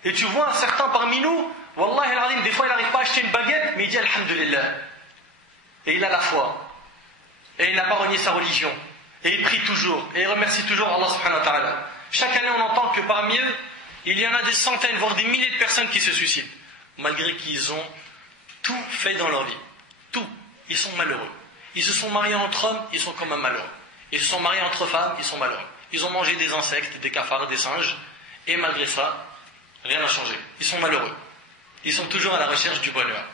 Et tu vois certains parmi nous, Wallah al-Azim, des fois il n'arrive pas à acheter une baguette, mais il dit Alhamdulillah. Et il a la foi. Et il n'a pas renié sa religion. Et il prie toujours. Et il remercie toujours Allah subhanahu wa ta'ala. Chaque année, on entend que parmi eux, il y en a des centaines, voire des milliers de personnes qui se suicident. Malgré qu'ils ont tout fait dans leur vie. Tout. Ils sont malheureux. Ils se sont mariés entre hommes, ils sont quand même malheureux. Ils se sont mariés entre femmes, ils sont malheureux. Ils ont mangé des insectes, des cafards, des singes. Et malgré ça, rien n'a changé. Ils sont malheureux. Ils sont toujours à la recherche du bonheur.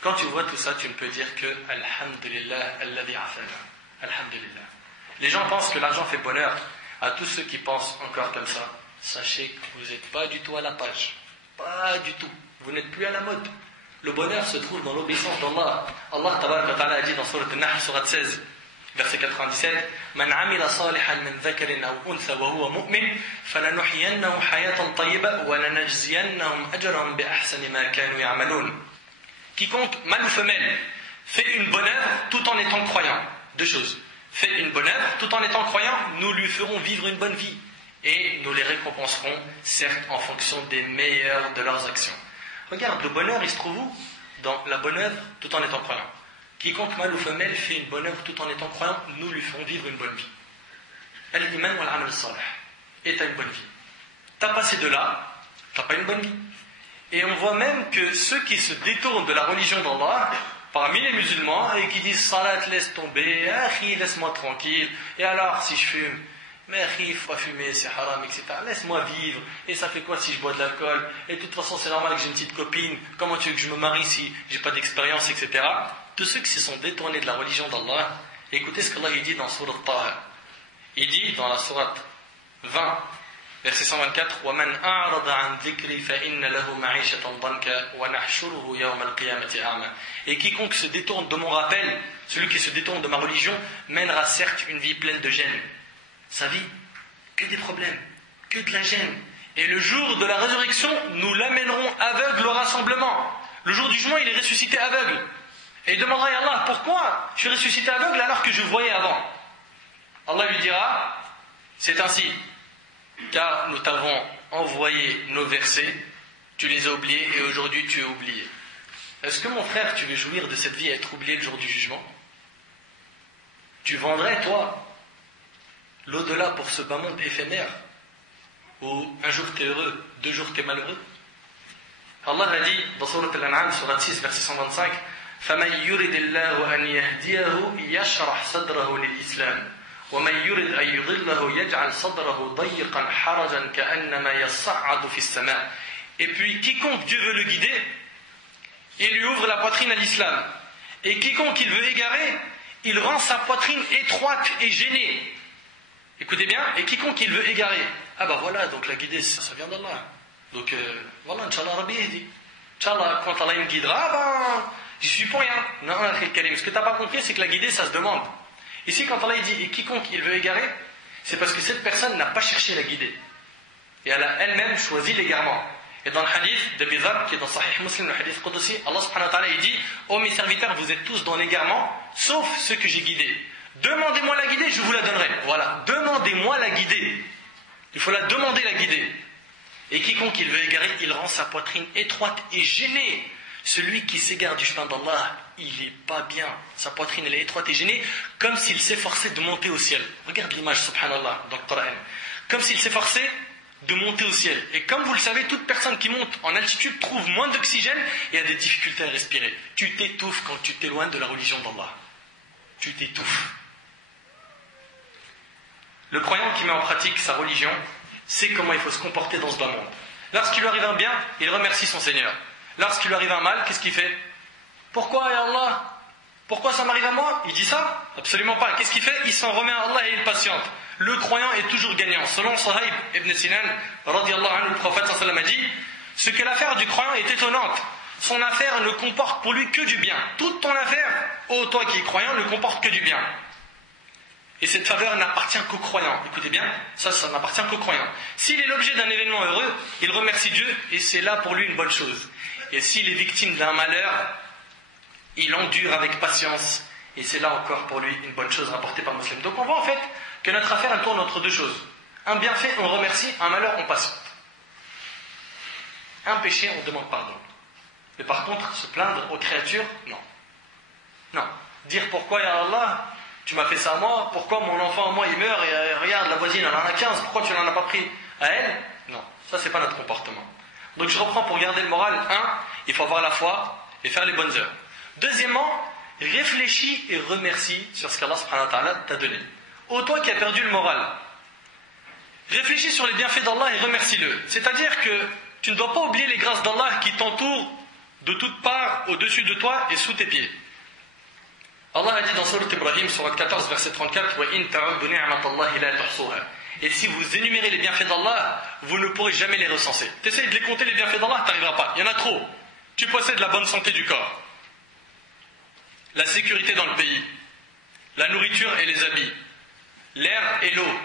Quand tu vois tout ça, tu ne peux dire que Alhamdulillah, alladhi afana. Alhamdulillah. Les gens pensent que l'argent fait bonheur. À tous ceux qui pensent encore comme ça, sachez que vous n'êtes pas du tout à la page. Pas du tout. Vous n'êtes plus à la mode. Le bonheur se trouve dans l'obéissance d'Allah. Allah tabaraka wa ta'ala a dit dans Sourate An-Nahl, Sourate 16, verset 97, Man amila salihan min dhakarin aw untha wa huwa mu'min, falanuhyiyannahu hayatan tayyiba wa lanajziyannahum ajrahum bi ahsani ma kanu ya'malun. Quiconque, mâle ou femelle, fait une bonne œuvre tout en étant croyant. Deux choses. Fait une bonne œuvre tout en étant croyant, nous lui ferons vivre une bonne vie. Et nous les récompenserons, certes, en fonction des meilleures de leurs actions. Regarde, le bonheur, il se trouve où? Dans la bonne œuvre tout en étant croyant. Quiconque, mâle ou femelle, fait une bonne œuvre tout en étant croyant, nous lui ferons vivre une bonne vie. Al-iman wal amal salih. Et t'as une bonne vie. T'as passé de là, t'as pas une bonne vie. Et on voit même que ceux qui se détournent de la religion d'Allah, parmi les musulmans, et qui disent Salat, laisse tomber, Akhi, laisse-moi tranquille, et alors si je fume, mais Akhi, il faut fumer, c'est haram, etc. Laisse-moi vivre, et ça fait quoi si je bois de l'alcool? Et de toute façon, c'est normal que j'ai une petite copine, comment tu veux que je me marie si j'ai pas d'expérience, etc. Tous ceux qui se sont détournés de la religion d'Allah, écoutez ce qu'Allah dit dans Sourate Taha. Il dit dans la Sourate 20, verset 124, وَمَنْ أَعْرَضَ عَنْ ذِكْرِي فَإِنَّ لَهُ مَعِيشَةً ضَنْكَ وَنَحْشُرُهُ يَوْمَ الْقِيَامَةِ أَعْمَى. Et quiconque se détourne de mon rappel, celui qui se détourne de ma religion, mènera certes une vie pleine de gêne. Sa vie, que des problèmes, que de la gêne. Et le jour de la résurrection, nous l'amènerons aveugle au rassemblement. Le jour du jugement, il est ressuscité aveugle. Et il demandera à Allah, pourquoi je suis ressuscité aveugle alors que je voyais avant? Allah lui dira, c'est ainsi. Car nous t'avons envoyé nos versets, tu les as oubliés et aujourd'hui tu es oublié. Est-ce que mon frère, tu veux jouir de cette vie et être oublié le jour du jugement? Tu vendrais, toi, l'au-delà pour ce bas monde éphémère, où un jour tu es heureux, 2 jours tu es malheureux? Allah a dit dans Sourate Al-An'am, Sourate 6, verset 125, فَمَنْ يُرِدِ اللَّهُ أَنْ يَهْدِيَهُ يَشْرَحْ صَدْرَهُ لِلْإِسْلَامِ وَمَنْ يُرِدْ أَنْ يُضِلَّهُ يَجْعَلْ صَدْرَهُ ضَيِّقًا حَرَجًا كَأَنَّمَا يَصَّعَّدُ فِي السَّمَاءِ. Et puis quiconque Dieu veut le guider, il lui ouvre la poitrine à l'islam. Et quiconque il veut égarer, il rend sa poitrine étroite et gênée. Écoutez bien, et quiconque il veut égarer. Ah bah voilà, donc la guidée, ça vient d'Allah. Donc voilà, Inch'Allah Rabbi dit. Inch'Allah, quand Allah me guidera, ben, j'y suis pour rien. Non, ce que tu n'as pas compris, c'est que la guidée, ça se demande. Ici, quand Allah dit, et quiconque il veut égarer, c'est parce que cette personne n'a pas cherché la guider. Et elle a elle-même choisi l'égarement. Et dans le hadith de Bizarre, qui est dans Sahih Muslim, le hadith Qudsi, Allah subhanahu wa ta'ala, il dit, ô mes serviteurs, vous êtes tous dans l'égarement, sauf ceux que j'ai guidés. Demandez-moi la guider, je vous la donnerai. Voilà, demandez-moi la guider. Il faut la demander la guider. Et quiconque il veut égarer, il rend sa poitrine étroite et gênée. Celui qui s'égare du chemin d'Allah, il n'est pas bien. Sa poitrine elle est étroite et gênée, comme s'il s'efforçait de monter au ciel. Regarde l'image, subhanallah, dans le Coran. Comme s'il s'efforçait de monter au ciel. Et comme vous le savez, toute personne qui monte en altitude trouve moins d'oxygène et a des difficultés à respirer. Tu t'étouffes quand tu t'éloignes de la religion d'Allah. Tu t'étouffes. Le croyant qui met en pratique sa religion sait comment il faut se comporter dans ce bas monde. Lorsqu'il lui arrive un bien, il remercie son Seigneur. Lorsqu'il lui arrive un mal, qu'est-ce qu'il fait? Pourquoi, ya Allah? Pourquoi ça m'arrive à moi? Il dit ça? Absolument pas. Qu'est-ce qu'il fait? Il s'en remet à Allah et il patiente. Le croyant est toujours gagnant. Selon Sahib ibn Sinan, radiallahu anhu, le prophète sallallahu alayhi wa sallam a dit, ce que l'affaire du croyant est étonnante. Son affaire ne comporte pour lui que du bien. Toute ton affaire, ô toi qui es croyant, ne comporte que du bien. Et cette faveur n'appartient qu'aux croyants. Écoutez bien, ça n'appartient qu'aux croyants. S'il est l'objet d'un événement heureux, il remercie Dieu et c'est là pour lui une bonne chose. Et s'il est victime d'un malheur, il endure avec patience et c'est là encore pour lui une bonne chose rapportée par Muslim. Donc on voit en fait que notre affaire elle tourne entre deux choses. Un bienfait, on remercie, un malheur, on patiente. Un péché, on demande pardon. Mais par contre, se plaindre aux créatures, non. Non. Dire pourquoi, ya Allah, tu m'as fait ça à moi, pourquoi mon enfant à moi il meurt et regarde la voisine elle en a 15, pourquoi tu n'en as pas pris à elle? Non, ça c'est pas notre comportement. Donc je reprends pour garder le moral. 1, il faut avoir la foi et faire les bonnes œuvres. Deuxièmement, réfléchis et remercie sur ce qu'Allah subhanahu wa ta'ala t'a donné. Ô toi qui as perdu le moral, réfléchis sur les bienfaits d'Allah et remercie-le. C'est-à-dire que tu ne dois pas oublier les grâces d'Allah qui t'entourent de toutes parts, au-dessus de toi et sous tes pieds. Allah a dit dans Sourate Ibrahim, Sourate 14, verset 34, وَإِن تَعُدُّ نِعْمَةَ اللَّهِ لَا تُحْصُوهَا. Et si vous énumérez les bienfaits d'Allah, vous ne pourrez jamais les recenser. Tu essaies de les compter les bienfaits d'Allah, tu n'arriveras pas. Il y en a trop. Tu possèdes la bonne santé du corps, la sécurité dans le pays, la nourriture et les habits, l'air et l'eau.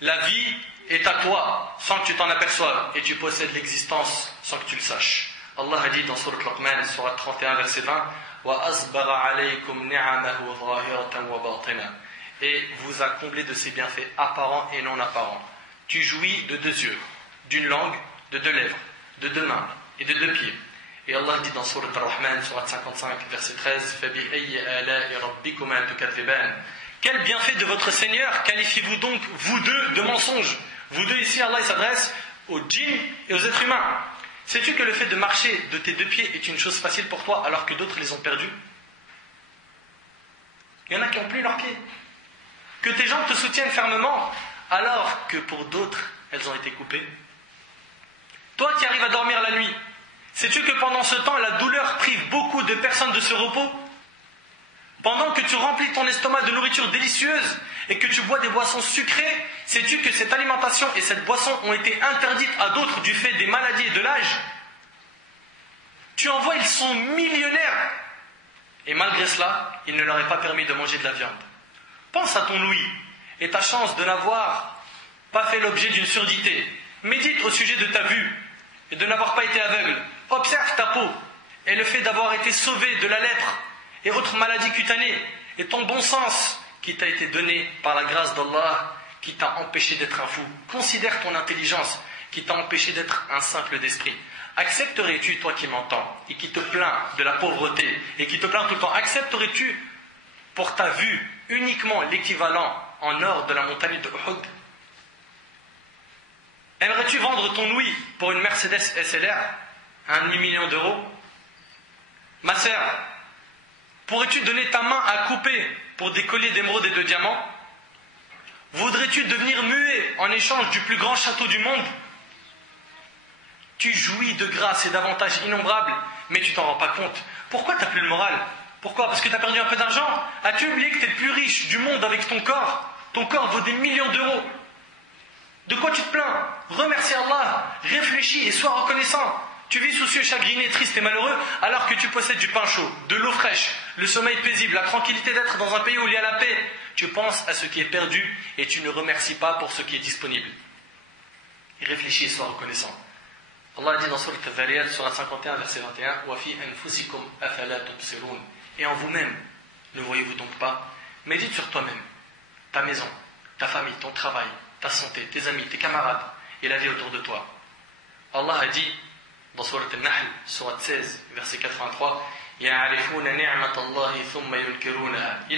La vie est à toi sans que tu t'en aperçoives et tu possèdes l'existence sans que tu le saches. Allah a dit dans Sourate Luqman, Sourate 31, verset 20, وَأَصْبَغَ عَلَيْكُمْ نِعَمَهُ ظَاهِرَةً وَبَاطِنًا. Et vous a comblé de ses bienfaits apparents et non apparents. Tu jouis de 2 yeux, d'une langue, de 2 lèvres, de 2 mains et de 2 pieds. Et Allah dit dans Sourate Ar-Rahman, Sourate 55, verset 13, فَبِأَيِّ آلَاءِ رَبِّكُمَا تُكَذِّبَانِ. Quel bienfait de votre Seigneur qualifiez-vous donc, vous deux, de mensonges? Vous deux ici, Allah il s'adresse aux djinns et aux êtres humains. Sais-tu que le fait de marcher de tes 2 pieds est une chose facile pour toi alors que d'autres les ont perdus? Il y en a qui n'ont plus leurs pieds. Que tes jambes te soutiennent fermement alors que pour d'autres, elles ont été coupées. Toi qui arrives à dormir la nuit, sais-tu que pendant ce temps, la douleur prive beaucoup de personnes de ce repos? Pendant que tu remplis ton estomac de nourriture délicieuse et que tu bois des boissons sucrées, sais-tu que cette alimentation et cette boisson ont été interdites à d'autres du fait des maladies et de l'âge? Tu en vois, ils sont millionnaires. Et malgré cela, il ne leur est pas permis de manger de la viande. Pense à ton ouïe et ta chance de n'avoir pas fait l'objet d'une surdité. Médite au sujet de ta vue et de n'avoir pas été aveugle. Observe ta peau et le fait d'avoir été sauvé de la lèpre et autres maladies cutanées, et ton bon sens qui t'a été donné par la grâce d'Allah, qui t'a empêché d'être un fou. Considère ton intelligence qui t'a empêché d'être un simple d'esprit. Accepterais-tu, toi qui m'entends, et qui te plains de la pauvreté, et qui te plains tout le temps, accepterais-tu pour ta vue uniquement l'équivalent en or de la montagne de Uhud? Aimerais-tu vendre ton ouïe pour une Mercedes SLR à 1 million d'euros? Ma sœur, pourrais-tu donner ta main à couper pour des colliers d'émeraude et de diamants? Voudrais-tu devenir muet en échange du plus grand château du monde? Tu jouis de grâce et d'avantages innombrables, mais tu t'en rends pas compte. Pourquoi tu n'as plus le moral? Pourquoi? Parce que tu as perdu un peu d'argent? As-tu oublié que tu es le plus riche du monde avec ton corps? Ton corps vaut des millions d'euros. De quoi tu te plains? Remercie Allah, réfléchis et sois reconnaissant. Tu vis soucieux, chagriné, triste et malheureux alors que tu possèdes du pain chaud, de l'eau fraîche, le sommeil paisible, la tranquillité d'être dans un pays où il y a la paix. Tu penses à ce qui est perdu et tu ne remercies pas pour ce qui est disponible. Et réfléchis et sois reconnaissant. Allah dit dans Sourate Al-Dhariyat, sur la 51, verset 21, وَفِي أَنفُسِكُمْ أَفَلَا تُبْصِرُونَ. Et en vous-même, ne voyez-vous donc pas? Médite sur toi-même, ta maison, ta famille, ton travail, ta santé, tes amis, tes camarades et la vie autour de toi. Allah a dit dans Surat Al-Nahl, Surat 16, verset 83, ils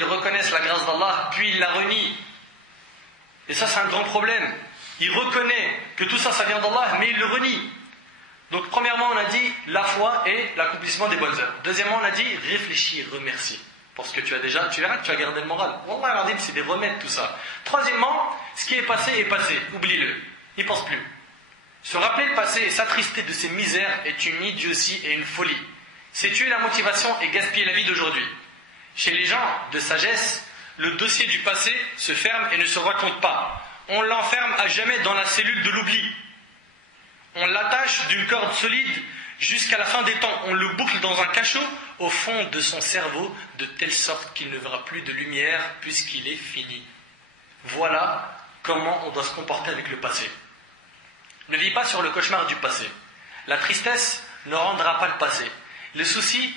reconnaissent la grâce d'Allah, puis ils la renient. Et ça, c'est un grand problème. Il reconnaît que tout ça, ça vient d'Allah, mais il le renie. Donc, premièrement, on a dit la foi et l'accomplissement des bonnes œuvres. Deuxièmement, on a dit réfléchis, remercie. Parce que tu verras que tu as gardé le moral. Wallah al-azim, c'est des remèdes tout ça. Troisièmement, ce qui est passé, oublie-le. N'y pense plus. Se rappeler le passé et s'attrister de ses misères est une idiotie et une folie. C'est tuer la motivation et gaspiller la vie d'aujourd'hui. Chez les gens de sagesse, le dossier du passé se ferme et ne se raconte pas. On l'enferme à jamais dans la cellule de l'oubli. On l'attache d'une corde solide jusqu'à la fin des temps. On le boucle dans un cachot au fond de son cerveau, de telle sorte qu'il ne verra plus de lumière puisqu'il est fini. Voilà comment on doit se comporter avec le passé. Ne vis pas sur le cauchemar du passé. La tristesse ne rendra pas le passé. Les soucis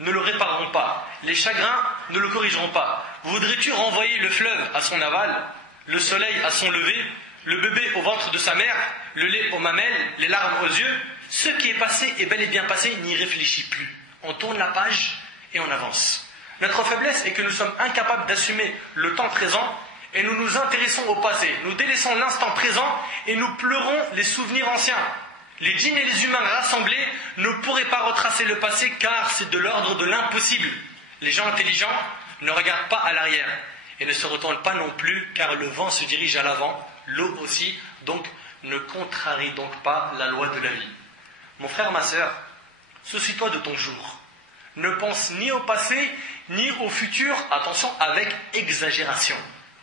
ne le répareront pas. Les chagrins ne le corrigeront pas. Voudrais-tu renvoyer le fleuve à son aval, le soleil à son lever, le bébé au ventre de sa mère, le lait aux mamelles, les larmes aux yeux? Ce qui est passé est bel et bien passé, n'y réfléchis plus. On tourne la page et on avance. Notre faiblesse est que nous sommes incapables d'assumer le temps présent et nous nous intéressons au passé. Nous délaissons l'instant présent et nous pleurons les souvenirs anciens. Les djinns et les humains rassemblés ne pourraient pas retracer le passé car c'est de l'ordre de l'impossible. Les gens intelligents ne regardent pas à l'arrière et ne se retournent pas non plus car le vent se dirige à l'avant, l'eau aussi, donc ne contrarie donc pas la loi de la vie. Mon frère, ma sœur, soucie-toi de ton jour. Ne pense ni au passé ni au futur, attention, avec exagération.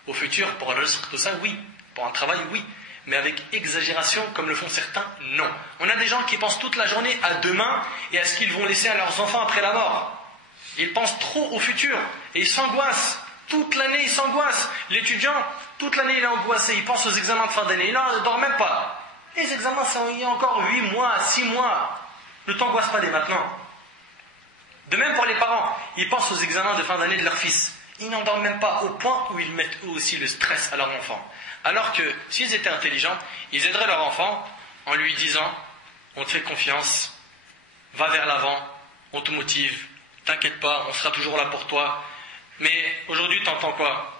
Au futur, pour un risque, tout ça, oui. Pour un travail, oui. Mais avec exagération, comme le font certains, non. On a des gens qui pensent toute la journée à demain et à ce qu'ils vont laisser à leurs enfants après la mort. Ils pensent trop au futur et ils s'angoissent. Toute l'année, ils s'angoissent. L'étudiant, toute l'année, il est angoissé. Il pense aux examens de fin d'année. Il ne dort même pas. Les examens, il y a encore 8 mois, 6 mois. Ne t'angoisse pas dès maintenant. De même pour les parents, ils pensent aux examens de fin d'année de leur fils. Ils n'en dorment même pas au point où ils mettent eux aussi le stress à leur enfant. Alors que s'ils étaient intelligents, ils aideraient leur enfant en lui disant « On te fait confiance, va vers l'avant, on te motive, t'inquiète pas, on sera toujours là pour toi. » Mais aujourd'hui, t'entends quoi?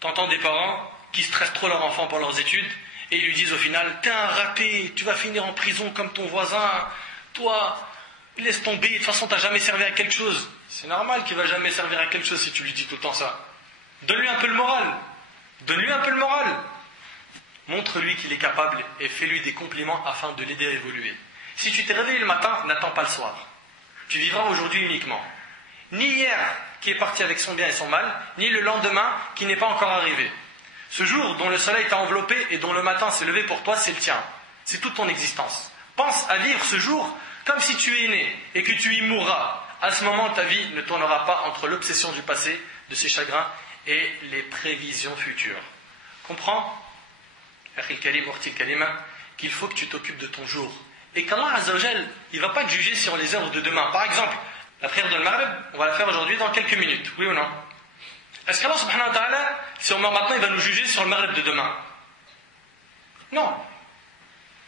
T'entends des parents qui stressent trop leur enfant pour leurs études et ils lui disent au final « T'es un raté, tu vas finir en prison comme ton voisin, toi, laisse tomber, de toute façon t'as jamais servi à quelque chose. » C'est normal qu'il va jamais servir à quelque chose si tu lui dis tout le temps ça. Donne-lui un peu le moral. Donne-lui un peu le moral. Montre-lui qu'il est capable et fais-lui des compliments afin de l'aider à évoluer. Si tu t'es réveillé le matin, n'attends pas le soir. Tu vivras aujourd'hui uniquement. Ni hier qui est parti avec son bien et son mal, ni le lendemain qui n'est pas encore arrivé. Ce jour dont le soleil t'a enveloppé et dont le matin s'est levé pour toi, c'est le tien. C'est toute ton existence. Pense à vivre ce jour comme si tu es né et que tu y mourras. À ce moment, ta vie ne tournera pas entre l'obsession du passé, de ses chagrins, et les prévisions futures. Comprends, qu'il faut que tu t'occupes de ton jour. Et qu'Allah Azzawajal, il ne va pas te juger sur les œuvres de demain. Par exemple, la prière de Maghrib, on va la faire aujourd'hui dans quelques minutes, oui ou non? Est-ce qu'Allah subhanahu wa ta'ala, si on meurt maintenant, il va nous juger sur le Maghrib de demain? Non.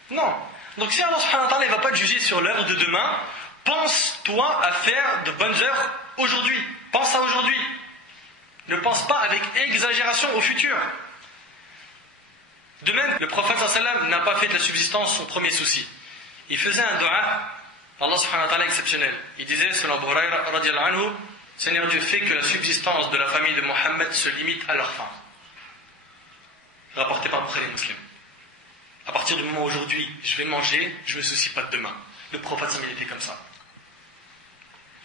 Non. Donc si Allah subhanahu wa ta'ala, il ne va pas te juger sur l'œuvre de demain, pense-toi à faire de bonnes œuvres aujourd'hui. Pense à aujourd'hui. Ne pense pas avec exagération au futur. De même, le prophète sallam n'a pas fait de la subsistance son premier souci. Il faisait un dua, Allah subhanahu wa ta'ala exceptionnel. Il disait, selon Abu Hurayra radiyallahu anhu, Seigneur Dieu, fais que la subsistance de la famille de Mohammed se limite à leur faim. Rapporté par Bukhari Muslim. À partir du moment où aujourd'hui, je vais manger, je ne me soucie pas de demain. Le prophète sallam était comme ça.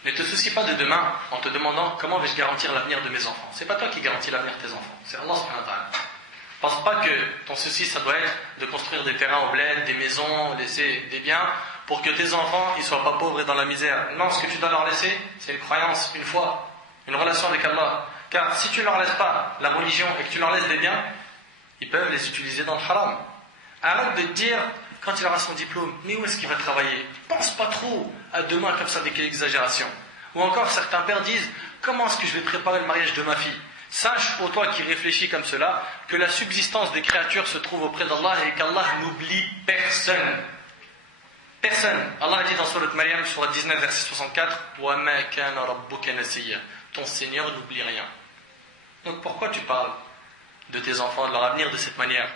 Ne te soucie pas de demain en te demandant comment vais-je garantir l'avenir de mes enfants. C'est pas toi qui garantis l'avenir de tes enfants, c'est Allah subhanahu wa ta'ala. Pense pas que ton souci ça doit être de construire des terrains au bled, des maisons, laisser des biens pour que tes enfants ils soient pas pauvres et dans la misère. Non, ce que tu dois leur laisser, c'est une croyance, une foi, une relation avec Allah. Car si tu ne leur laisses pas la religion et que tu leur laisses des biens, ils peuvent les utiliser dans le haram. Arrête de te dire, quand il aura son diplôme, mais où est-ce qu'il va travailler? Pense pas trop à demain comme ça avec exagération. Ou encore certains pères disent, comment est-ce que je vais préparer le mariage de ma fille? Sache, ô toi qui réfléchis comme cela, que la subsistance des créatures se trouve auprès d'Allah et qu'Allah n'oublie personne. Personne. Allah a dit dans Surat Maryam, Surat 19, verset 64, وَمَا كَانَ رَبُّكَ نَسِيًّا. Ton Seigneur n'oublie rien. Donc pourquoi tu parles de tes enfants, de leur avenir de cette manière?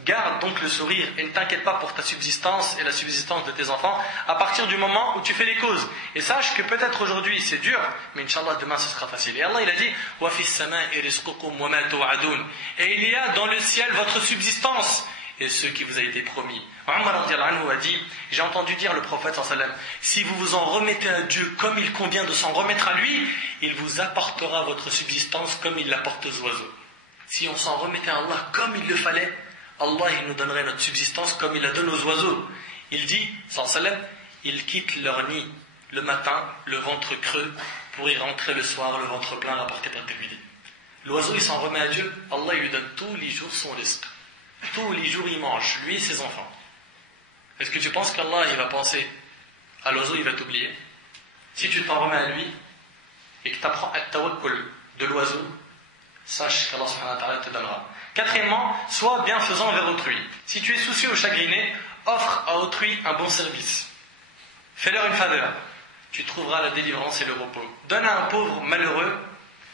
Garde donc le sourire et ne t'inquiète pas pour ta subsistance et la subsistance de tes enfants à partir du moment où tu fais les causes. Et sache que peut-être aujourd'hui c'est dur, mais Inch'Allah demain ce sera facile. Et Allah il a dit وَفِي السَّمَاءِ رِزْقُكُمْ وَمَا تُوعَدُونَ. Et il y a dans le ciel votre subsistance et ce qui vous a été promis. Omar radiyallahu anhu a dit, j'ai entendu dire le prophète sallallahu alayhi wa sallam, si vous vous en remettez à Dieu comme il convient de s'en remettre à lui, il vous apportera votre subsistance comme il l'apporte aux oiseaux. Si on s'en remettait à Allah comme il le fallait, Allah il nous donnerait notre subsistance comme il la donne aux oiseaux. Il dit, sallallahu alayhi wa sallam, ils quittent leur nid le matin, le ventre creux, pour y rentrer le soir, le ventre plein, rapporté par Tirmidhi. L'oiseau il s'en remet à Dieu, Allah il lui donne tous les jours son risque. Tous les jours il mange, lui et ses enfants. Est-ce que tu penses qu'Allah il va penser à l'oiseau, il va t'oublier? Si tu t'en remets à lui et que tu apprends at-tawakkul de l'oiseau, sache qu'Allah subhanahu wa ta'ala te donnera. Quatrièmement, sois bienfaisant envers autrui. Si tu es soucieux ou chagriné, offre à autrui un bon service. Fais-leur une faveur. Tu trouveras la délivrance et le repos. Donne à un pauvre malheureux,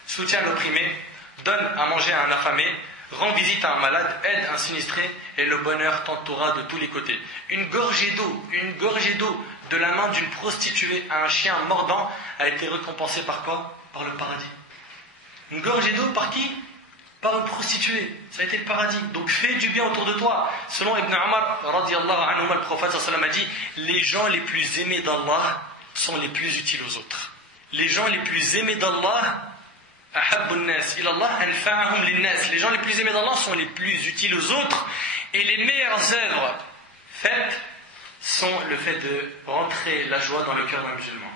soutiens l'opprimé, donne à manger à un affamé, rends visite à un malade, aide un sinistré, et le bonheur t'entourera de tous les côtés. Une gorgée d'eau de la main d'une prostituée à un chien mordant a été récompensée par quoi? Par le paradis. Une gorgée d'eau par qui? Par une prostituée. Ça a été le paradis. Donc fais du bien autour de toi. Selon Ibn Umar, radiyallahu anhu, le prophète sallallahu alayhi wa sallam a dit, les gens les plus aimés d'Allah sont les plus utiles aux autres. Les gens les plus aimés d'Allah, les gens les plus aimés d'Allah sont les plus utiles aux autres, et les meilleures œuvres faites sont le fait de rentrer la joie dans le cœur d'un musulman.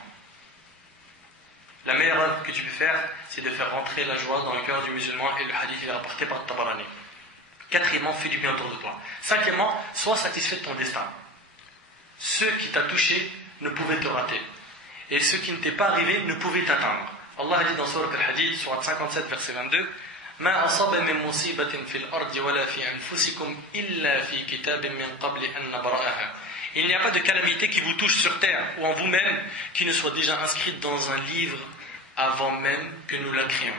La meilleure œuvre que tu peux faire, c'est de faire rentrer la joie dans le cœur du musulman, et le hadith est rapporté par Tabarani. Quatrièmement, fais du bien autour de toi. Cinquièmement, sois satisfait de ton destin. Ce qui t'a touché ne pouvait te rater, et ce qui ne t'est pas arrivé ne pouvait t'atteindre. Allah a dit dans Surat Al-Hadid, Surat 57, verset 22, ما أصاب من مصيبة في الأرض ولا في أنفسكم إلا في كتاب من قبل أن نبرأها. Il n'y a pas de calamité qui vous touche sur terre ou en vous-même qui ne soit déjà inscrite dans un livre avant même que nous la créions.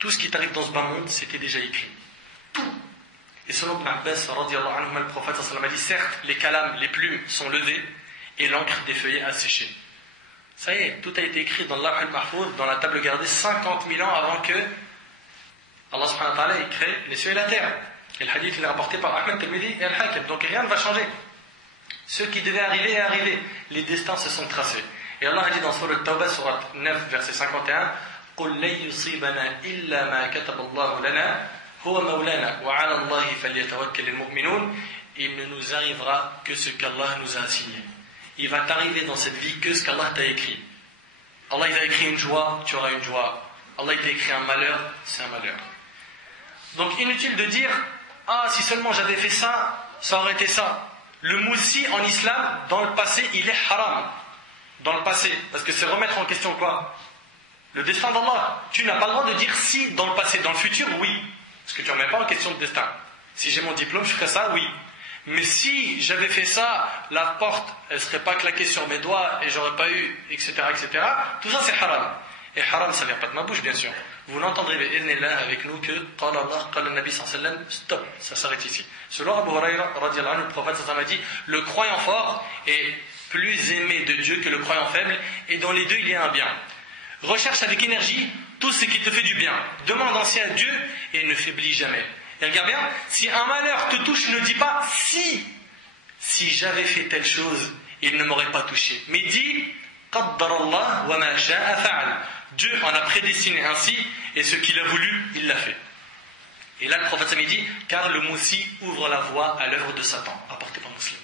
Tout ce qui t'arrive dans ce bas monde, c'était déjà écrit. Tout. Et selon Ibn Abbas, radiyallahu anhu, le prophète sallallahu alayhi wa sallam a dit, certes, les calams, les plumes sont levées et l'encre des feuillets a séché. Ça y est, tout a été écrit dans l'Arh al-Mahfouz, dans la table gardée 50 000 ans avant que Allah subhanahu wa ta'ala ait créé les cieux et la terre. Et le hadith il est rapporté par Ahmed Tirmidhi et Al-Hakim. Donc rien ne va changer. Ce qui devait arriver est arrivé. Les destins se sont tracés. Et Allah a dit dans Surat Tawbah, Surat 9, verset 51, قُلْ لَنْ يُصِيبَنَا إِلَّا مَا كَتَبَ اللَّهُ لَنَا هُوَ مَوْلَانَا وَعَلَى اللَّهِ فَلْيَتَوَكَّلِ الْمُؤْمِنُونَ. Il ne nous arrivera que ce qu'Allah nous a assigné. Il va t'arriver dans cette vie que ce qu'Allah t'a écrit. Allah il a écrit une joie, tu auras une joie. Allah il t'a écrit un malheur, c'est un malheur. Donc inutile de dire, ah si seulement j'avais fait ça, ça aurait été ça. Le moussi en islam, dans le passé, il est haram. Dans le passé, parce que c'est remettre en question quoi? Le destin d'Allah. Tu n'as pas le droit de dire si dans le passé, dans le futur, oui. Parce que tu ne remets pas en question le destin. Si j'ai mon diplôme, je ferai ça, oui. Mais si j'avais fait ça, la porte, elle ne serait pas claquée sur mes doigts et j'aurais pas eu, etc., etc. Tout ça, c'est haram. Et haram, ça ne vient pas de ma bouche, bien sûr. Vous l'entendrez avec nous que Qala Allah, Qala Nabi sallallahu alayhi wa sallam, stop, ça s'arrête ici. Selon Abu Huraira, radiyallahu anhu, le prophète sallallahu alayhi wa sallam a dit, le croyant fort est plus aimé de Dieu que le croyant faible, et dans les deux, il y a un bien. Recherche avec énergie tout ce qui te fait du bien. Demande ainsi à Dieu et ne faiblis jamais. Et regarde bien, si un malheur te touche, ne dis pas si j'avais fait telle chose, il ne m'aurait pas touché. Mais dis Qaddarallah wa ma sha'a fa'al. Dieu en a prédestiné ainsi, et ce qu'il a voulu, il l'a fait. Et là, le prophète Sami dit, car le moussi ouvre la voie à l'œuvre de Satan, rapporté par Muslim.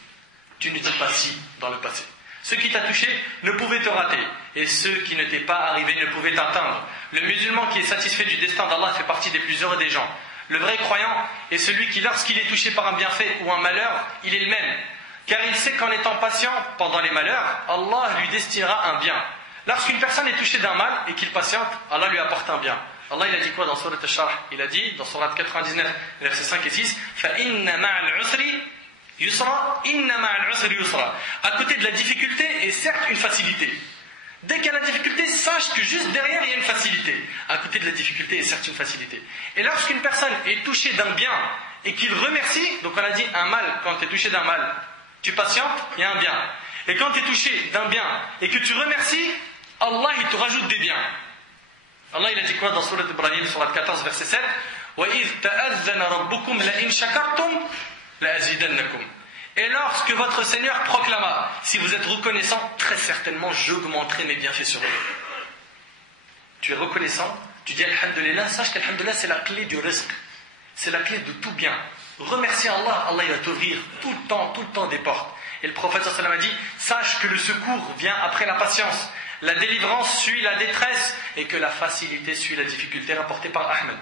Tu ne dis pas si dans le passé. Ce qui t'a touché ne pouvait te rater, et ce qui ne t'est pas arrivé ne pouvait t'atteindre. Le musulman qui est satisfait du destin d'Allah fait partie des plus heureux des gens. Le vrai croyant est celui qui, lorsqu'il est touché par un bienfait ou un malheur, il est le même. Car il sait qu'en étant patient pendant les malheurs, Allah lui destinera un bien. Lorsqu'une personne est touchée d'un mal et qu'il patiente, Allah lui apporte un bien. Allah il a dit quoi dans Surat Al-Sharh? Il a dit dans Surat 99, versets 5 et 6, فَإِنَّ مَعَ الْعُسْرِ Yusra, inna ma'al usri yusra. À côté de la difficulté est certes une facilité. Dès qu'il y a la difficulté, sache que juste derrière il y a une facilité. À côté de la difficulté est certes une facilité. Et lorsqu'une personne est touchée d'un bien et qu'il remercie, donc on a dit un mal, quand tu es touché d'un mal, tu patientes, il y a un bien. Et quand tu es touché d'un bien et que tu remercies, Allah il te rajoute des biens. Allah il a dit quoi dans Surat Ibrahim, Surat 14, verset 7 وَإِذْ تَأَذَّنَ رَبُّكُمْ لَإِنْ شَكَرْتُمْ لَأَزِيدَنَّكُمْ. Et lorsque votre Seigneur proclama, si vous êtes reconnaissant, très certainement j'augmenterai mes bienfaits sur vous. Tu es reconnaissant, tu dis Alhamdulillah, sache qu'Alhamdulillah c'est la clé du rizq, c'est la clé de tout bien. Remercie Allah, Allah il va t'ouvrir tout le temps des portes. Et le prophète sallallahu alayhi wa sallam a dit, sache que le secours vient après la patience, la délivrance suit la détresse et que la facilité suit la difficulté, rapportée par Ahmed.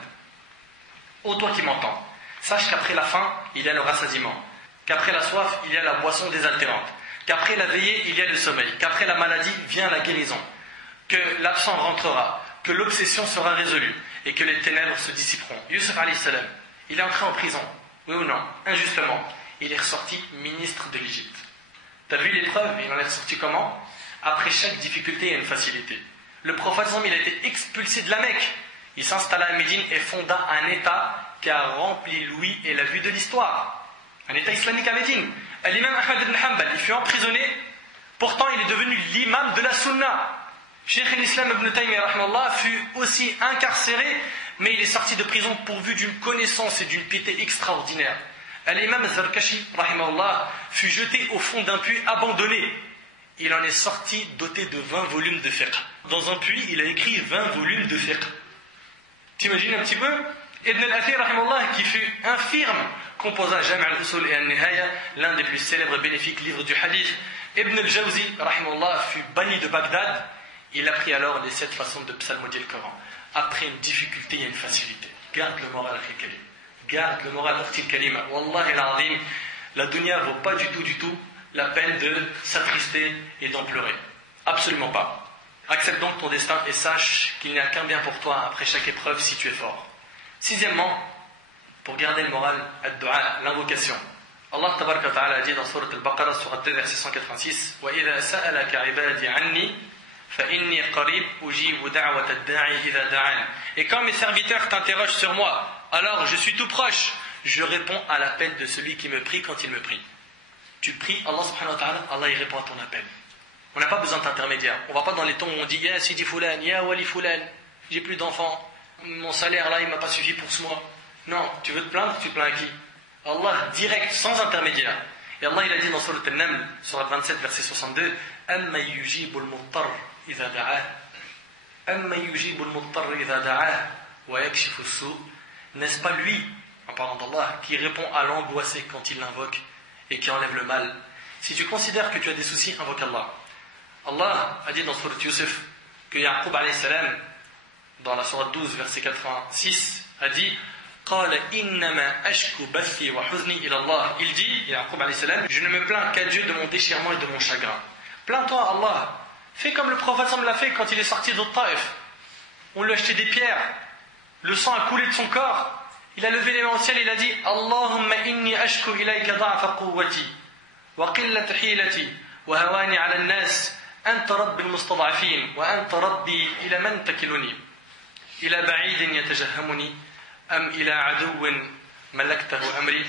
Ô toi qui m'entends, sache qu'après la faim, il y a le rassasiement, qu'après la soif, il y a la boisson désaltérante, qu'après la veillée, il y a le sommeil, qu'après la maladie vient la guérison, que l'absent rentrera, que l'obsession sera résolue et que les ténèbres se dissiperont. Yusuf alayhi salam, il est entré en prison, oui ou non, injustement, il est ressorti ministre de l'Égypte. Tu as vu l'épreuve, il en est ressorti comment? Après chaque difficulté, il y a une facilité. Le prophète, il a été expulsé de la Mecque. Il s'installa à Médine et fonda un État qui a rempli l'ouïe et la vue de l'histoire. Un État islamique à Médine. L'imam Ahmad ibn Hanbal, il fut emprisonné. Pourtant, il est devenu l'imam de la Sunna. Cheikh al-Islam ibn Taymiyyah fut aussi incarcéré, mais il est sorti de prison pourvu d'une connaissance et d'une piété extraordinaire. L'imam Zarkashi fut jeté au fond d'un puits abandonné. Il en est sorti doté de 20 volumes de fiqh. Dans un puits, il a écrit 20 volumes de fiqh. T'imagines un petit peu? Ibn al-Athir, qui fut infirme, composa Jam' al-Usul et al-Nihaya, l'un des plus célèbres et bénéfiques livres du hadith. Ibn al-Jawzi, fut banni de Bagdad. Il apprit alors les 7 façons de psalmodier le Coran. Après une difficulté, il y a une facilité. Garde le moral, Akhil. Garde le moral, Akhil Kalima. Wallahi al-Azim, la dunya vaut pas du tout la peine de s'attrister et d'en pleurer. Absolument pas. Accepte donc ton destin et sache qu'il n'y a qu'un bien pour toi après chaque épreuve si tu es fort. Sixièmement, pour garder le moral, ad-du'a, l'invocation. Allah tabaraka wa ta'ala a dit dans Surat al-Baqarah, Surat 2, verset 186, وَإِذَا سَأَلَكَ عِبَادِ عَنِّي فَإِنِّي قَرِيبٌ أُجِيبُ دَعْوَةَ الدَّاعِ إِذَا دَعَانِ. Et quand mes serviteurs t'interrogent sur moi, alors je suis tout proche, je réponds à l'appel de celui qui me prie quand il me prie. Tu pries, Allah subhanahu wa ta'ala, Allah il répond à ton appel. On n'a pas besoin d'intermédiaire. On ne va pas dans les tons où on dit Ya Sidi Fulan, Ya Wali Fulan, j'ai plus d'enfants, mon salaire là il ne m'a pas suffi pour ce mois. Non, tu veux te plaindre, tu te plains à qui? Allah direct, sans intermédiaire. Et Allah il a dit dans Surat Al-Naml, Surat 27, verset 62, Amma yujibul muttar idha da'ah, Amma yujibul muttar idha da'ah, wa yakshifu su. N'est-ce pas lui, en parlant d'Allah, qui répond à l'angoissé quand il l'invoque et qui enlève le mal? Si tu considères que tu as des soucis, invoque Allah. Allah a dit dans Surat Yusuf que Yaqub alayhi salam, dans la Surat 12, verset 86, a dit قال إنما أشكو بثي وحزني إلى الله. Il dit, Yaqub alayhi salam, je ne me plains qu'à Dieu de mon déchirement et de mon chagrin. Plains-toi à Allah. Fais comme le prophète l'a fait quand il est sorti de Taïf. On lui a acheté des pierres. Le sang a coulé de son corps. Il a levé les mains au ciel et il a dit Allahumma inni ashku ilayka da'fa quwwati wa qillata hilati wa hawani 'ala an-nas anta rabbi al-mustad'afin wa anta rabbi ila man takiluni ila ba'idin yatajahhamuni am ila 'aduwwin malaktahu amri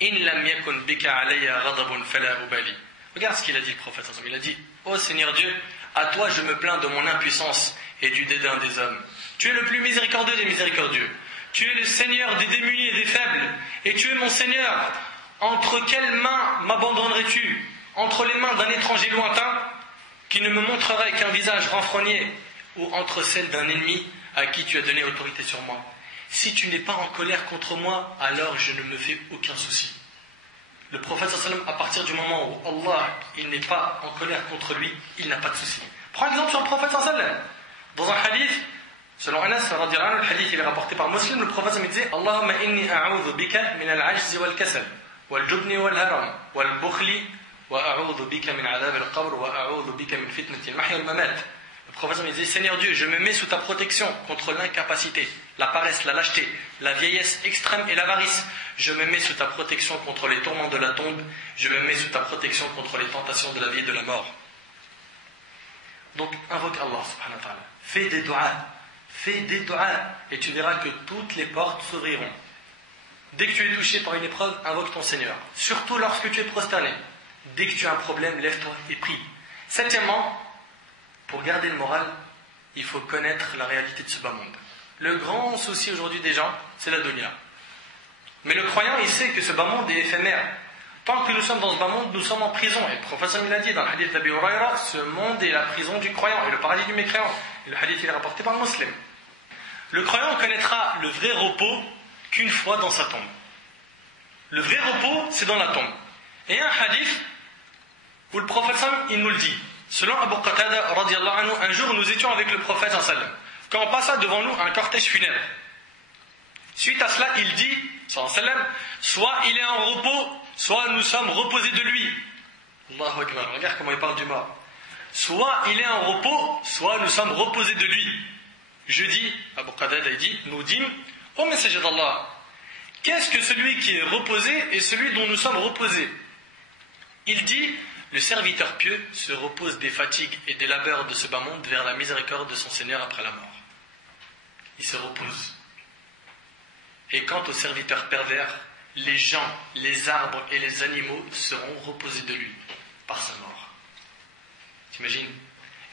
in lam yakun bika 'alayya ghadabun fala ubali. Regarde ce qu'il a dit le prophète. Il a dit ô Seigneur Dieu, à toi je me plains de mon impuissance et du dédain des hommes. Tu es le plus miséricordieux des miséricordieux. Tu es le Seigneur des démunis et des faibles. Et tu es mon Seigneur. Entre quelles mains m'abandonnerais-tu? Entre les mains d'un étranger lointain qui ne me montrerait qu'un visage renfrogné, ou entre celles d'un ennemi à qui tu as donné autorité sur moi? Si tu n'es pas en colère contre moi, alors je ne me fais aucun souci. Le prophète sallam, à partir du moment où Allah il n'est pas en colère contre lui, il n'a pas de souci. Prends exemple sur le prophète sallam. Dans un hadith, selon Anas, le hadith il est rapporté par Muslim, le prophète me disait Allahumma inni a'udhu bika min al-ajzi wal-kasal, wal-jubni wal-haram, wal-bukhli, wa a'udhu bika min adhab al-qabr, wa a'udhu bika min fitnati al-mahya wal-mamat, Le prophète disait, Seigneur Dieu, je me mets sous ta protection contre l'incapacité, la paresse, la lâcheté, la vieillesse extrême et l'avarice. Je me mets sous ta protection contre les tourments de la tombe. Je me mets sous ta protection contre les tentations de la vie et de la mort. Donc invoque Allah subhanahu wa ta'ala. Fais des doigts. Et tu verras que toutes les portes s'ouvriront. Dès que tu es touché par une épreuve, invoque ton Seigneur. Surtout lorsque tu es prosterné. Dès que tu as un problème, lève-toi et prie. Septièmement, pour garder le moral, il faut connaître la réalité de ce bas monde. Le grand souci aujourd'hui des gens, c'est la dunya. Mais le croyant, il sait que ce bas monde est éphémère. Tant que nous sommes dans ce bas monde, nous sommes en prison. Et le prophète il a dit dans le hadith d'Abi Huraira, ce monde est la prison du croyant et le paradis du mécréant. Et le hadith il est rapporté par le musulman. Le croyant connaîtra le vrai repos qu'une fois dans sa tombe. Le vrai repos, c'est dans la tombe. Et un hadith où le prophète il nous le dit. Selon Abu Qatada, radiyallahu anhu, un jour nous étions avec le prophète sallam. Quand passa devant nous un cortège funèbre. Suite à cela, il dit, sallam, soit il est en repos, soit nous sommes reposés de lui. Allahu Akbar, regarde comment il parle du mort. Soit il est en repos, soit nous sommes reposés de lui. Je dis, Abu Qatada dit, nous dîmes, ô messager d'Allah, qu'est-ce que celui qui est reposé et celui dont nous sommes reposés? Il dit, le serviteur pieux se repose des fatigues et des labeurs de ce bas monde vers la miséricorde de son Seigneur après la mort. Il se repose. Et quant au serviteur pervers, les gens, les arbres et les animaux seront reposés de lui par sa mort. T'imagines?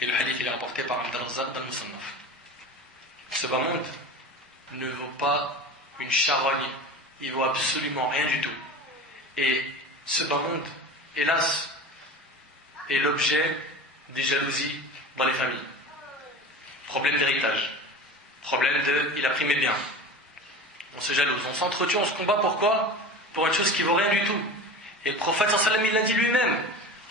Et le hadith il est rapporté par Abd-al-Razzaq dans le Musannaf. Ce bas monde ne vaut pas une charogne, il vaut absolument rien du tout. Et ce bas monde, hélas, est l'objet des jalousies dans les familles. Problème d'héritage. Problème de il a pris mes biens. On se jalouse, on s'entretue, on se combat. Pourquoi? Pour une chose qui vaut rien du tout. Et le prophète sallam il l'a dit lui-même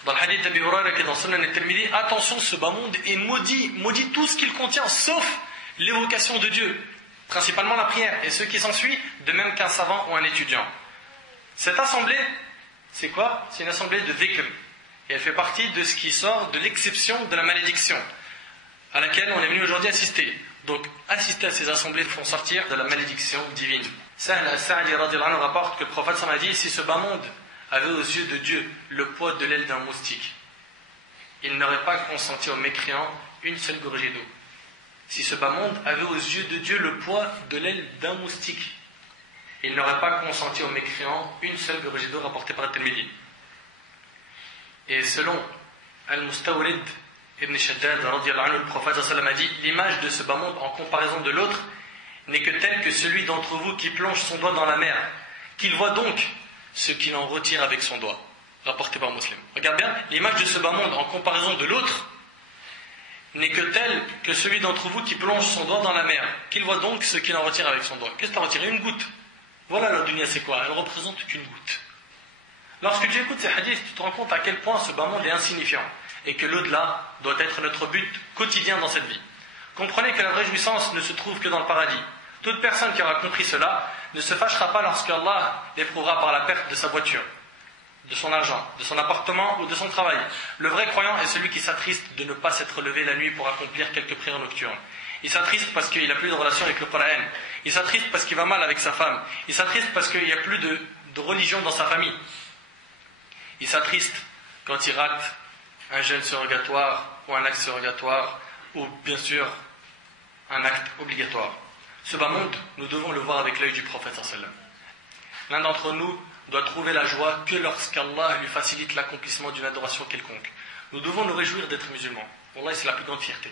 dans le hadith d'Abi Huraira qui est dans Sunan al-Tirmidhi, attention, ce bas monde est maudit tout ce qu'il contient sauf l'évocation de Dieu, principalement la prière et ce qui s'ensuit, de même qu'un savant ou un étudiant. Cette assemblée, c'est quoi? C'est une assemblée de dhikr. Et elle fait partie de ce qui sort de l'exception de la malédiction à laquelle on est venu aujourd'hui assister. Donc, assister à ces assemblées font sortir de la malédiction divine. Sahl al-Sa'di radhiyallahu anhu rapporte que le prophète a dit, si ce bas monde avait aux yeux de Dieu le poids de l'aile d'un moustique, il n'aurait pas consenti aux mécréants une seule gorgée d'eau. Si ce bas monde avait aux yeux de Dieu le poids de l'aile d'un moustique, il n'aurait pas consenti aux mécréants une seule gorgée d'eau rapportée par At-Tirmidhi. Et selon Al-Mustawrid Ibn Shaddad, le prophète a dit, l'image de ce bas monde en comparaison de l'autre n'est que telle que celui d'entre vous qui plonge son doigt dans la mer, qu'il voit donc ce qu'il en retire avec son doigt. Rapporté par Muslim. Regarde bien, l'image de ce bas monde en comparaison de l'autre n'est que telle que celui d'entre vous qui plonge son doigt dans la mer, qu'il voit donc ce qu'il en retire avec son doigt. Qu'est-ce qu'il a retiré? Une goutte. Voilà la dunya, c'est quoi? Elle représente qu'une goutte. Lorsque tu écoutes ces hadiths, tu te rends compte à quel point ce bas monde est insignifiant et que l'au-delà doit être notre but quotidien dans cette vie. Comprenez que la vraie jouissance ne se trouve que dans le paradis. Toute personne qui aura compris cela ne se fâchera pas lorsque Allah l'éprouvera par la perte de sa voiture, de son argent, de son appartement ou de son travail. Le vrai croyant est celui qui s'attriste de ne pas s'être levé la nuit pour accomplir quelques prières nocturnes. Il s'attriste parce qu'il n'a plus de relation avec le Coran. Il s'attriste parce qu'il va mal avec sa femme. Il s'attriste parce qu'il n'y a plus de religion dans sa famille. Il s'attriste quand il rate un jeûne surrogatoire ou un acte surrogatoire ou bien sûr un acte obligatoire. Ce bas monde, nous devons le voir avec l'œil du prophète sallam. L'un d'entre nous doit trouver la joie que lorsqu'Allah lui facilite l'accomplissement d'une adoration quelconque. Nous devons nous réjouir d'être musulmans. Wallah, c'est la plus grande fierté.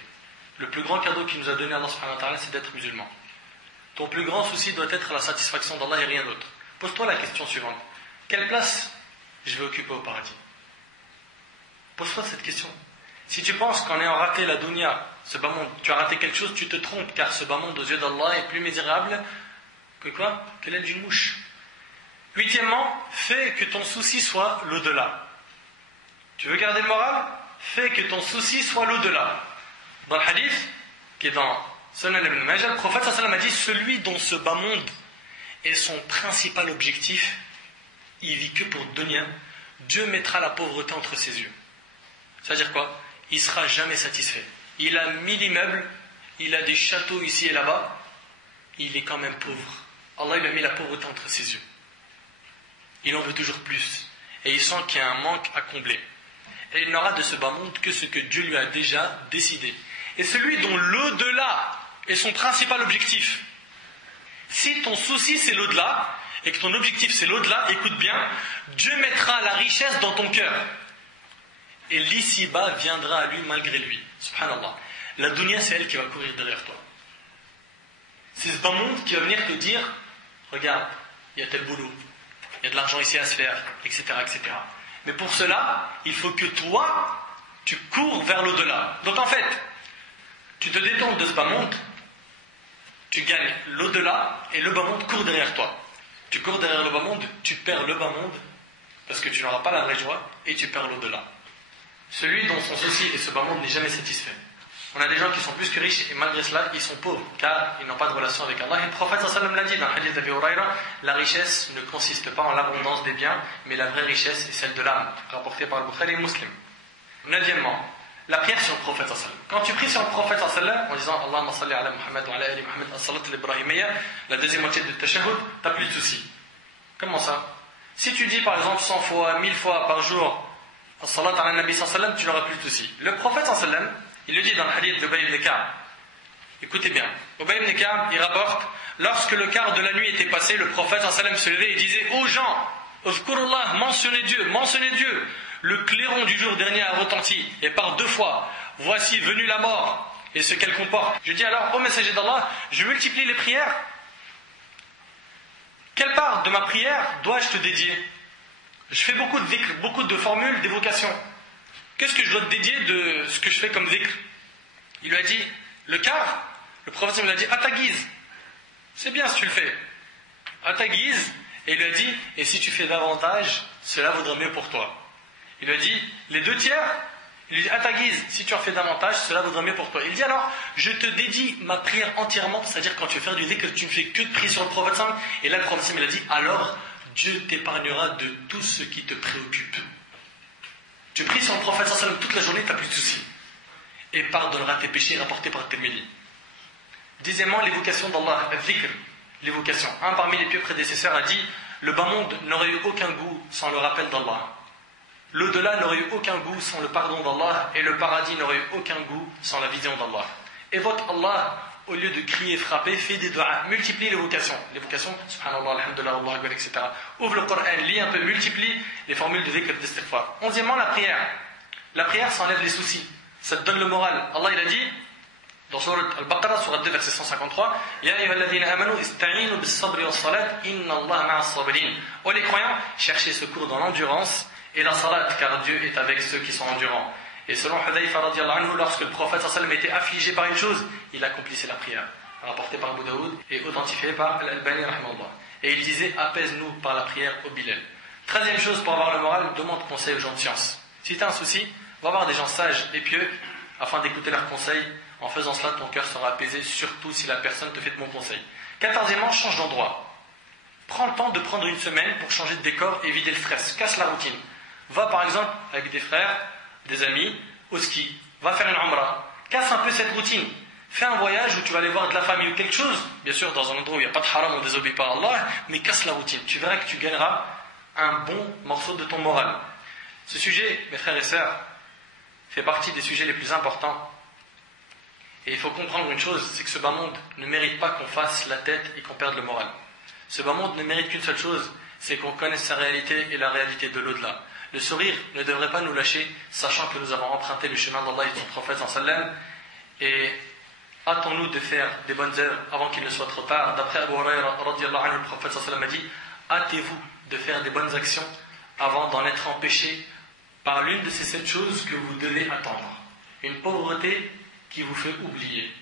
Le plus grand cadeau qu'il nous a donné Allah subhanahu wa ta'ala, c'est d'être musulman. Ton plus grand souci doit être la satisfaction d'Allah et rien d'autre. Pose-toi la question suivante. Quelle place je vais occuper au paradis? Pose-toi cette question. Si tu penses qu'en ayant raté la dunya, ce bas monde, tu as raté quelque chose, tu te trompes, car ce bas monde aux yeux d'Allah est plus misérable que quoi? Que l'aile d'une mouche. Huitièmement, fais que ton souci soit l'au-delà. Tu veux garder le moral? Fais que ton souci soit l'au-delà. Dans le hadith, qui est dans Sunan ibn Majah, le prophète sallallahu alayhi wa sallam a dit, celui dont ce bas monde est son principal objectif, il vit que pour dunya, Dieu mettra la pauvreté entre ses yeux. C'est-à-dire quoi? Il ne sera jamais satisfait. il a 1000 immeubles, il a des châteaux ici et là-bas, il est quand même pauvre. Allah il a mis la pauvreté entre ses yeux. Il en veut toujours plus. Et il sent qu'il y a un manque à combler. Et il n'aura de ce bas monde que ce que Dieu lui a déjà décidé. Et celui dont l'au-delà est son principal objectif. Si ton souci c'est l'au-delà, et que ton objectif c'est l'au-delà, écoute bien, Dieu mettra la richesse dans ton cœur. Et l'ici-bas viendra à lui malgré lui. Subhanallah. La dunya c'est elle qui va courir derrière toi. C'est ce bas monde qui va venir te dire, regarde, il y a tel boulot, il y a de l'argent ici à se faire, etc., etc. Mais pour cela, il faut que toi, tu cours vers l'au-delà. Donc en fait, tu te détournes de ce bas monde, tu gagnes l'au-delà et le bas monde court derrière toi. Tu cours derrière le bas monde, tu perds le bas monde parce que tu n'auras pas la vraie joie et tu perds l'au-delà. Celui dont son souci est ce bas monde n'est jamais satisfait. On a des gens qui sont plus que riches et malgré cela ils sont pauvres car ils n'ont pas de relation avec Allah. Et le prophète sallallahu alayhi wa sallam l'a dit dans le hadith d'Abi Huraira, la richesse ne consiste pas en l'abondance des biens mais la vraie richesse est celle de l'âme, rapportée par le Bukhari et Muslim. Neuvièmement, la prière sur le prophète sallallahu alayhi wa sallam. Quand tu pries sur le prophète sallallahu alayhi wa sallam en disant Allahumma salli ala Muhammad wa ala ali Muhammad as-salat al-ibrahimiyya, la deuxième moitié de tashahhud, t'as plus de soucis. Comment ça? Si tu dis par exemple 100 fois, 1000 fois par jour as-salat ala nabi sallallahu alayhi wa sallam, tu n'auras plus de soucis. Le prophète sallallahu alayhi wa sallam, il le dit dans le hadith d'Ubay ibn Ka'b. Écoutez bien. Ubay ibn Ka'b, il rapporte, lorsque le quart de la nuit était passé, le prophète sallallahu alayhi wa sallam se levait et disait aux gens, Uzkurullah, mentionnez Dieu, mentionnez Dieu. Le clairon du jour dernier a retenti, et par 2 fois, voici venue la mort, et ce qu'elle comporte. Je dis alors, ô messager d'Allah, je multiplie les prières. Quelle part de ma prière dois-je te dédier? Je fais beaucoup de dhikr, beaucoup de formules d'évocation. Qu'est-ce que je dois te dédier de ce que je fais comme dhikr? Il lui a dit, le quart, le prophète lui a dit, à ta guise. C'est bien si tu le fais. À ta guise. Et il lui a dit, et si tu fais davantage, cela vaudra mieux pour toi. Il lui a dit, les 2 tiers, il lui dit, à ta guise, si tu en fais davantage, cela vaudra mieux pour toi. Il dit alors, je te dédie ma prière entièrement, c'est-à-dire quand tu veux faire du dhikr, tu ne fais que de prier sur le prophète sallam. Et là, le prophète sallam, il a dit, alors, Dieu t'épargnera de tout ce qui te préoccupe. Tu pries sur le prophète sallallahu alayhi wa sallam toute la journée, tu n'as plus de soucis. Et pardonnera tes péchés rapportés par Tirmidhi. Deuxièmement, l'évocation d'Allah, al-dhikr, l'évocation. Un parmi les pieux prédécesseurs a dit, le bas monde n'aurait eu aucun goût sans le rappel d'Allah. L'au-delà n'aurait eu aucun goût sans le pardon d'Allah, et le paradis n'aurait eu aucun goût sans la vision d'Allah. Évoque Allah, au lieu de crier et frapper, fais des du'a, multiplie l'évocation. L'évocation, subhanallah, alhamdulillah, Allah akbar, etc. Ouvre le Coran, lis un peu, multiplie les formules de dhikr, d'istighfar. 11e, la prière. La prière, ça enlève les soucis. Ça te donne le moral. Allah, il a dit, dans Surat Al-Baqarah, Surat 2, verset 153, Ya ayyuhalladhina amanu ista'inu bis-sabri was-salat, inna Allah ma'as sabirin. Oh les croyants, cherchez secours dans l'endurance et la salat, car Dieu est avec ceux qui sont endurants. Et selon Hudayfa radiyallahu anhu, lorsque le prophète sallallahu alayhi wa sallam était affligé par une chose, il accomplissait la prière, rapporté par Abu Daoud et authentifié par Al-Albani rahimahullah. Et il disait, apaise-nous par la prière au Bilal. 13e chose pour avoir le moral, demande conseil aux gens de science. Si tu as un souci, va voir des gens sages et pieux afin d'écouter leurs conseils. En faisant cela, ton cœur sera apaisé, surtout si la personne te fait de bons conseils. 14e, change d'endroit. Prends le temps de prendre une semaine pour changer de décor et vider le stress. Casse la routine. Va par exemple avec des frères, des amis, au ski, va faire une umrah, casse un peu cette routine, fais un voyage où tu vas aller voir de la famille ou quelque chose, bien sûr dans un endroit où il n'y a pas de haram, on ne désobéit pas à Allah, mais casse la routine, tu verras que tu gagneras un bon morceau de ton moral. Ce sujet, mes frères et sœurs, fait partie des sujets les plus importants, et il faut comprendre une chose, c'est que ce bas monde ne mérite pas qu'on fasse la tête et qu'on perde le moral. Ce bas monde ne mérite qu'une seule chose, c'est qu'on connaisse sa réalité et la réalité de l'au-delà. Le sourire ne devrait pas nous lâcher, sachant que nous avons emprunté le chemin d'Allah et de son prophète sallam. Et hâtons-nous de faire des bonnes œuvres avant qu'il ne soit trop tard. D'après Abu Huraira radiyallahu anhu, le prophète sallam a dit, hâtez-vous de faire des bonnes actions avant d'en être empêché par l'une de ces 7 choses que vous devez attendre. Une pauvreté qui vous fait oublier,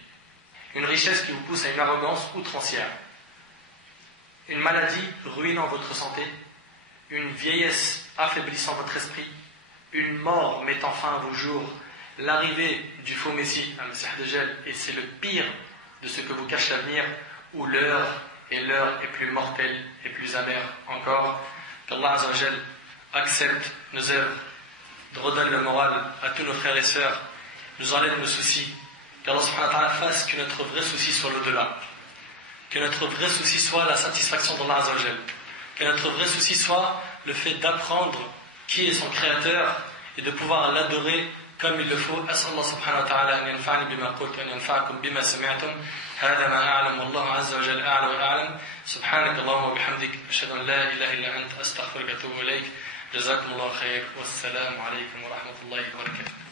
une richesse qui vous pousse à une arrogance outrancière, une maladie ruinant votre santé, une vieillesse affaiblissant votre esprit, une mort mettant fin à vos jours, l'arrivée du faux Messie, un Messie Dajjal, et c'est le pire de ce que vous cache l'avenir, où l'heure est plus mortelle et plus amère encore. Qu'Allah Azza wa Jal accepte nos œuvres, redonne le moral à tous nos frères et sœurs, nous enlève nos soucis qu'Allah subhanahu wa ta'ala fasse que notre vrai souci soit l'au-delà, que notre vrai souci soit la satisfaction d'Allah Azza wa Jal, que notre vrai souci soit le fait d'apprendre qui est son créateur et de pouvoir l'adorer comme il le faut. أسأل الله سبحانه وتعالى أن ينفعني بما قلت وأن ينفعكم بما سمعتم. هذا ما أعلم والله عز وجل أعلى وأعلم. سبحانك اللهم وبحمدك أشهد أن لا إله إلا أنت أستغفرك وأتوب إليك. جزاكم الله خير والسلام عليكم ورحمة الله وبركاته.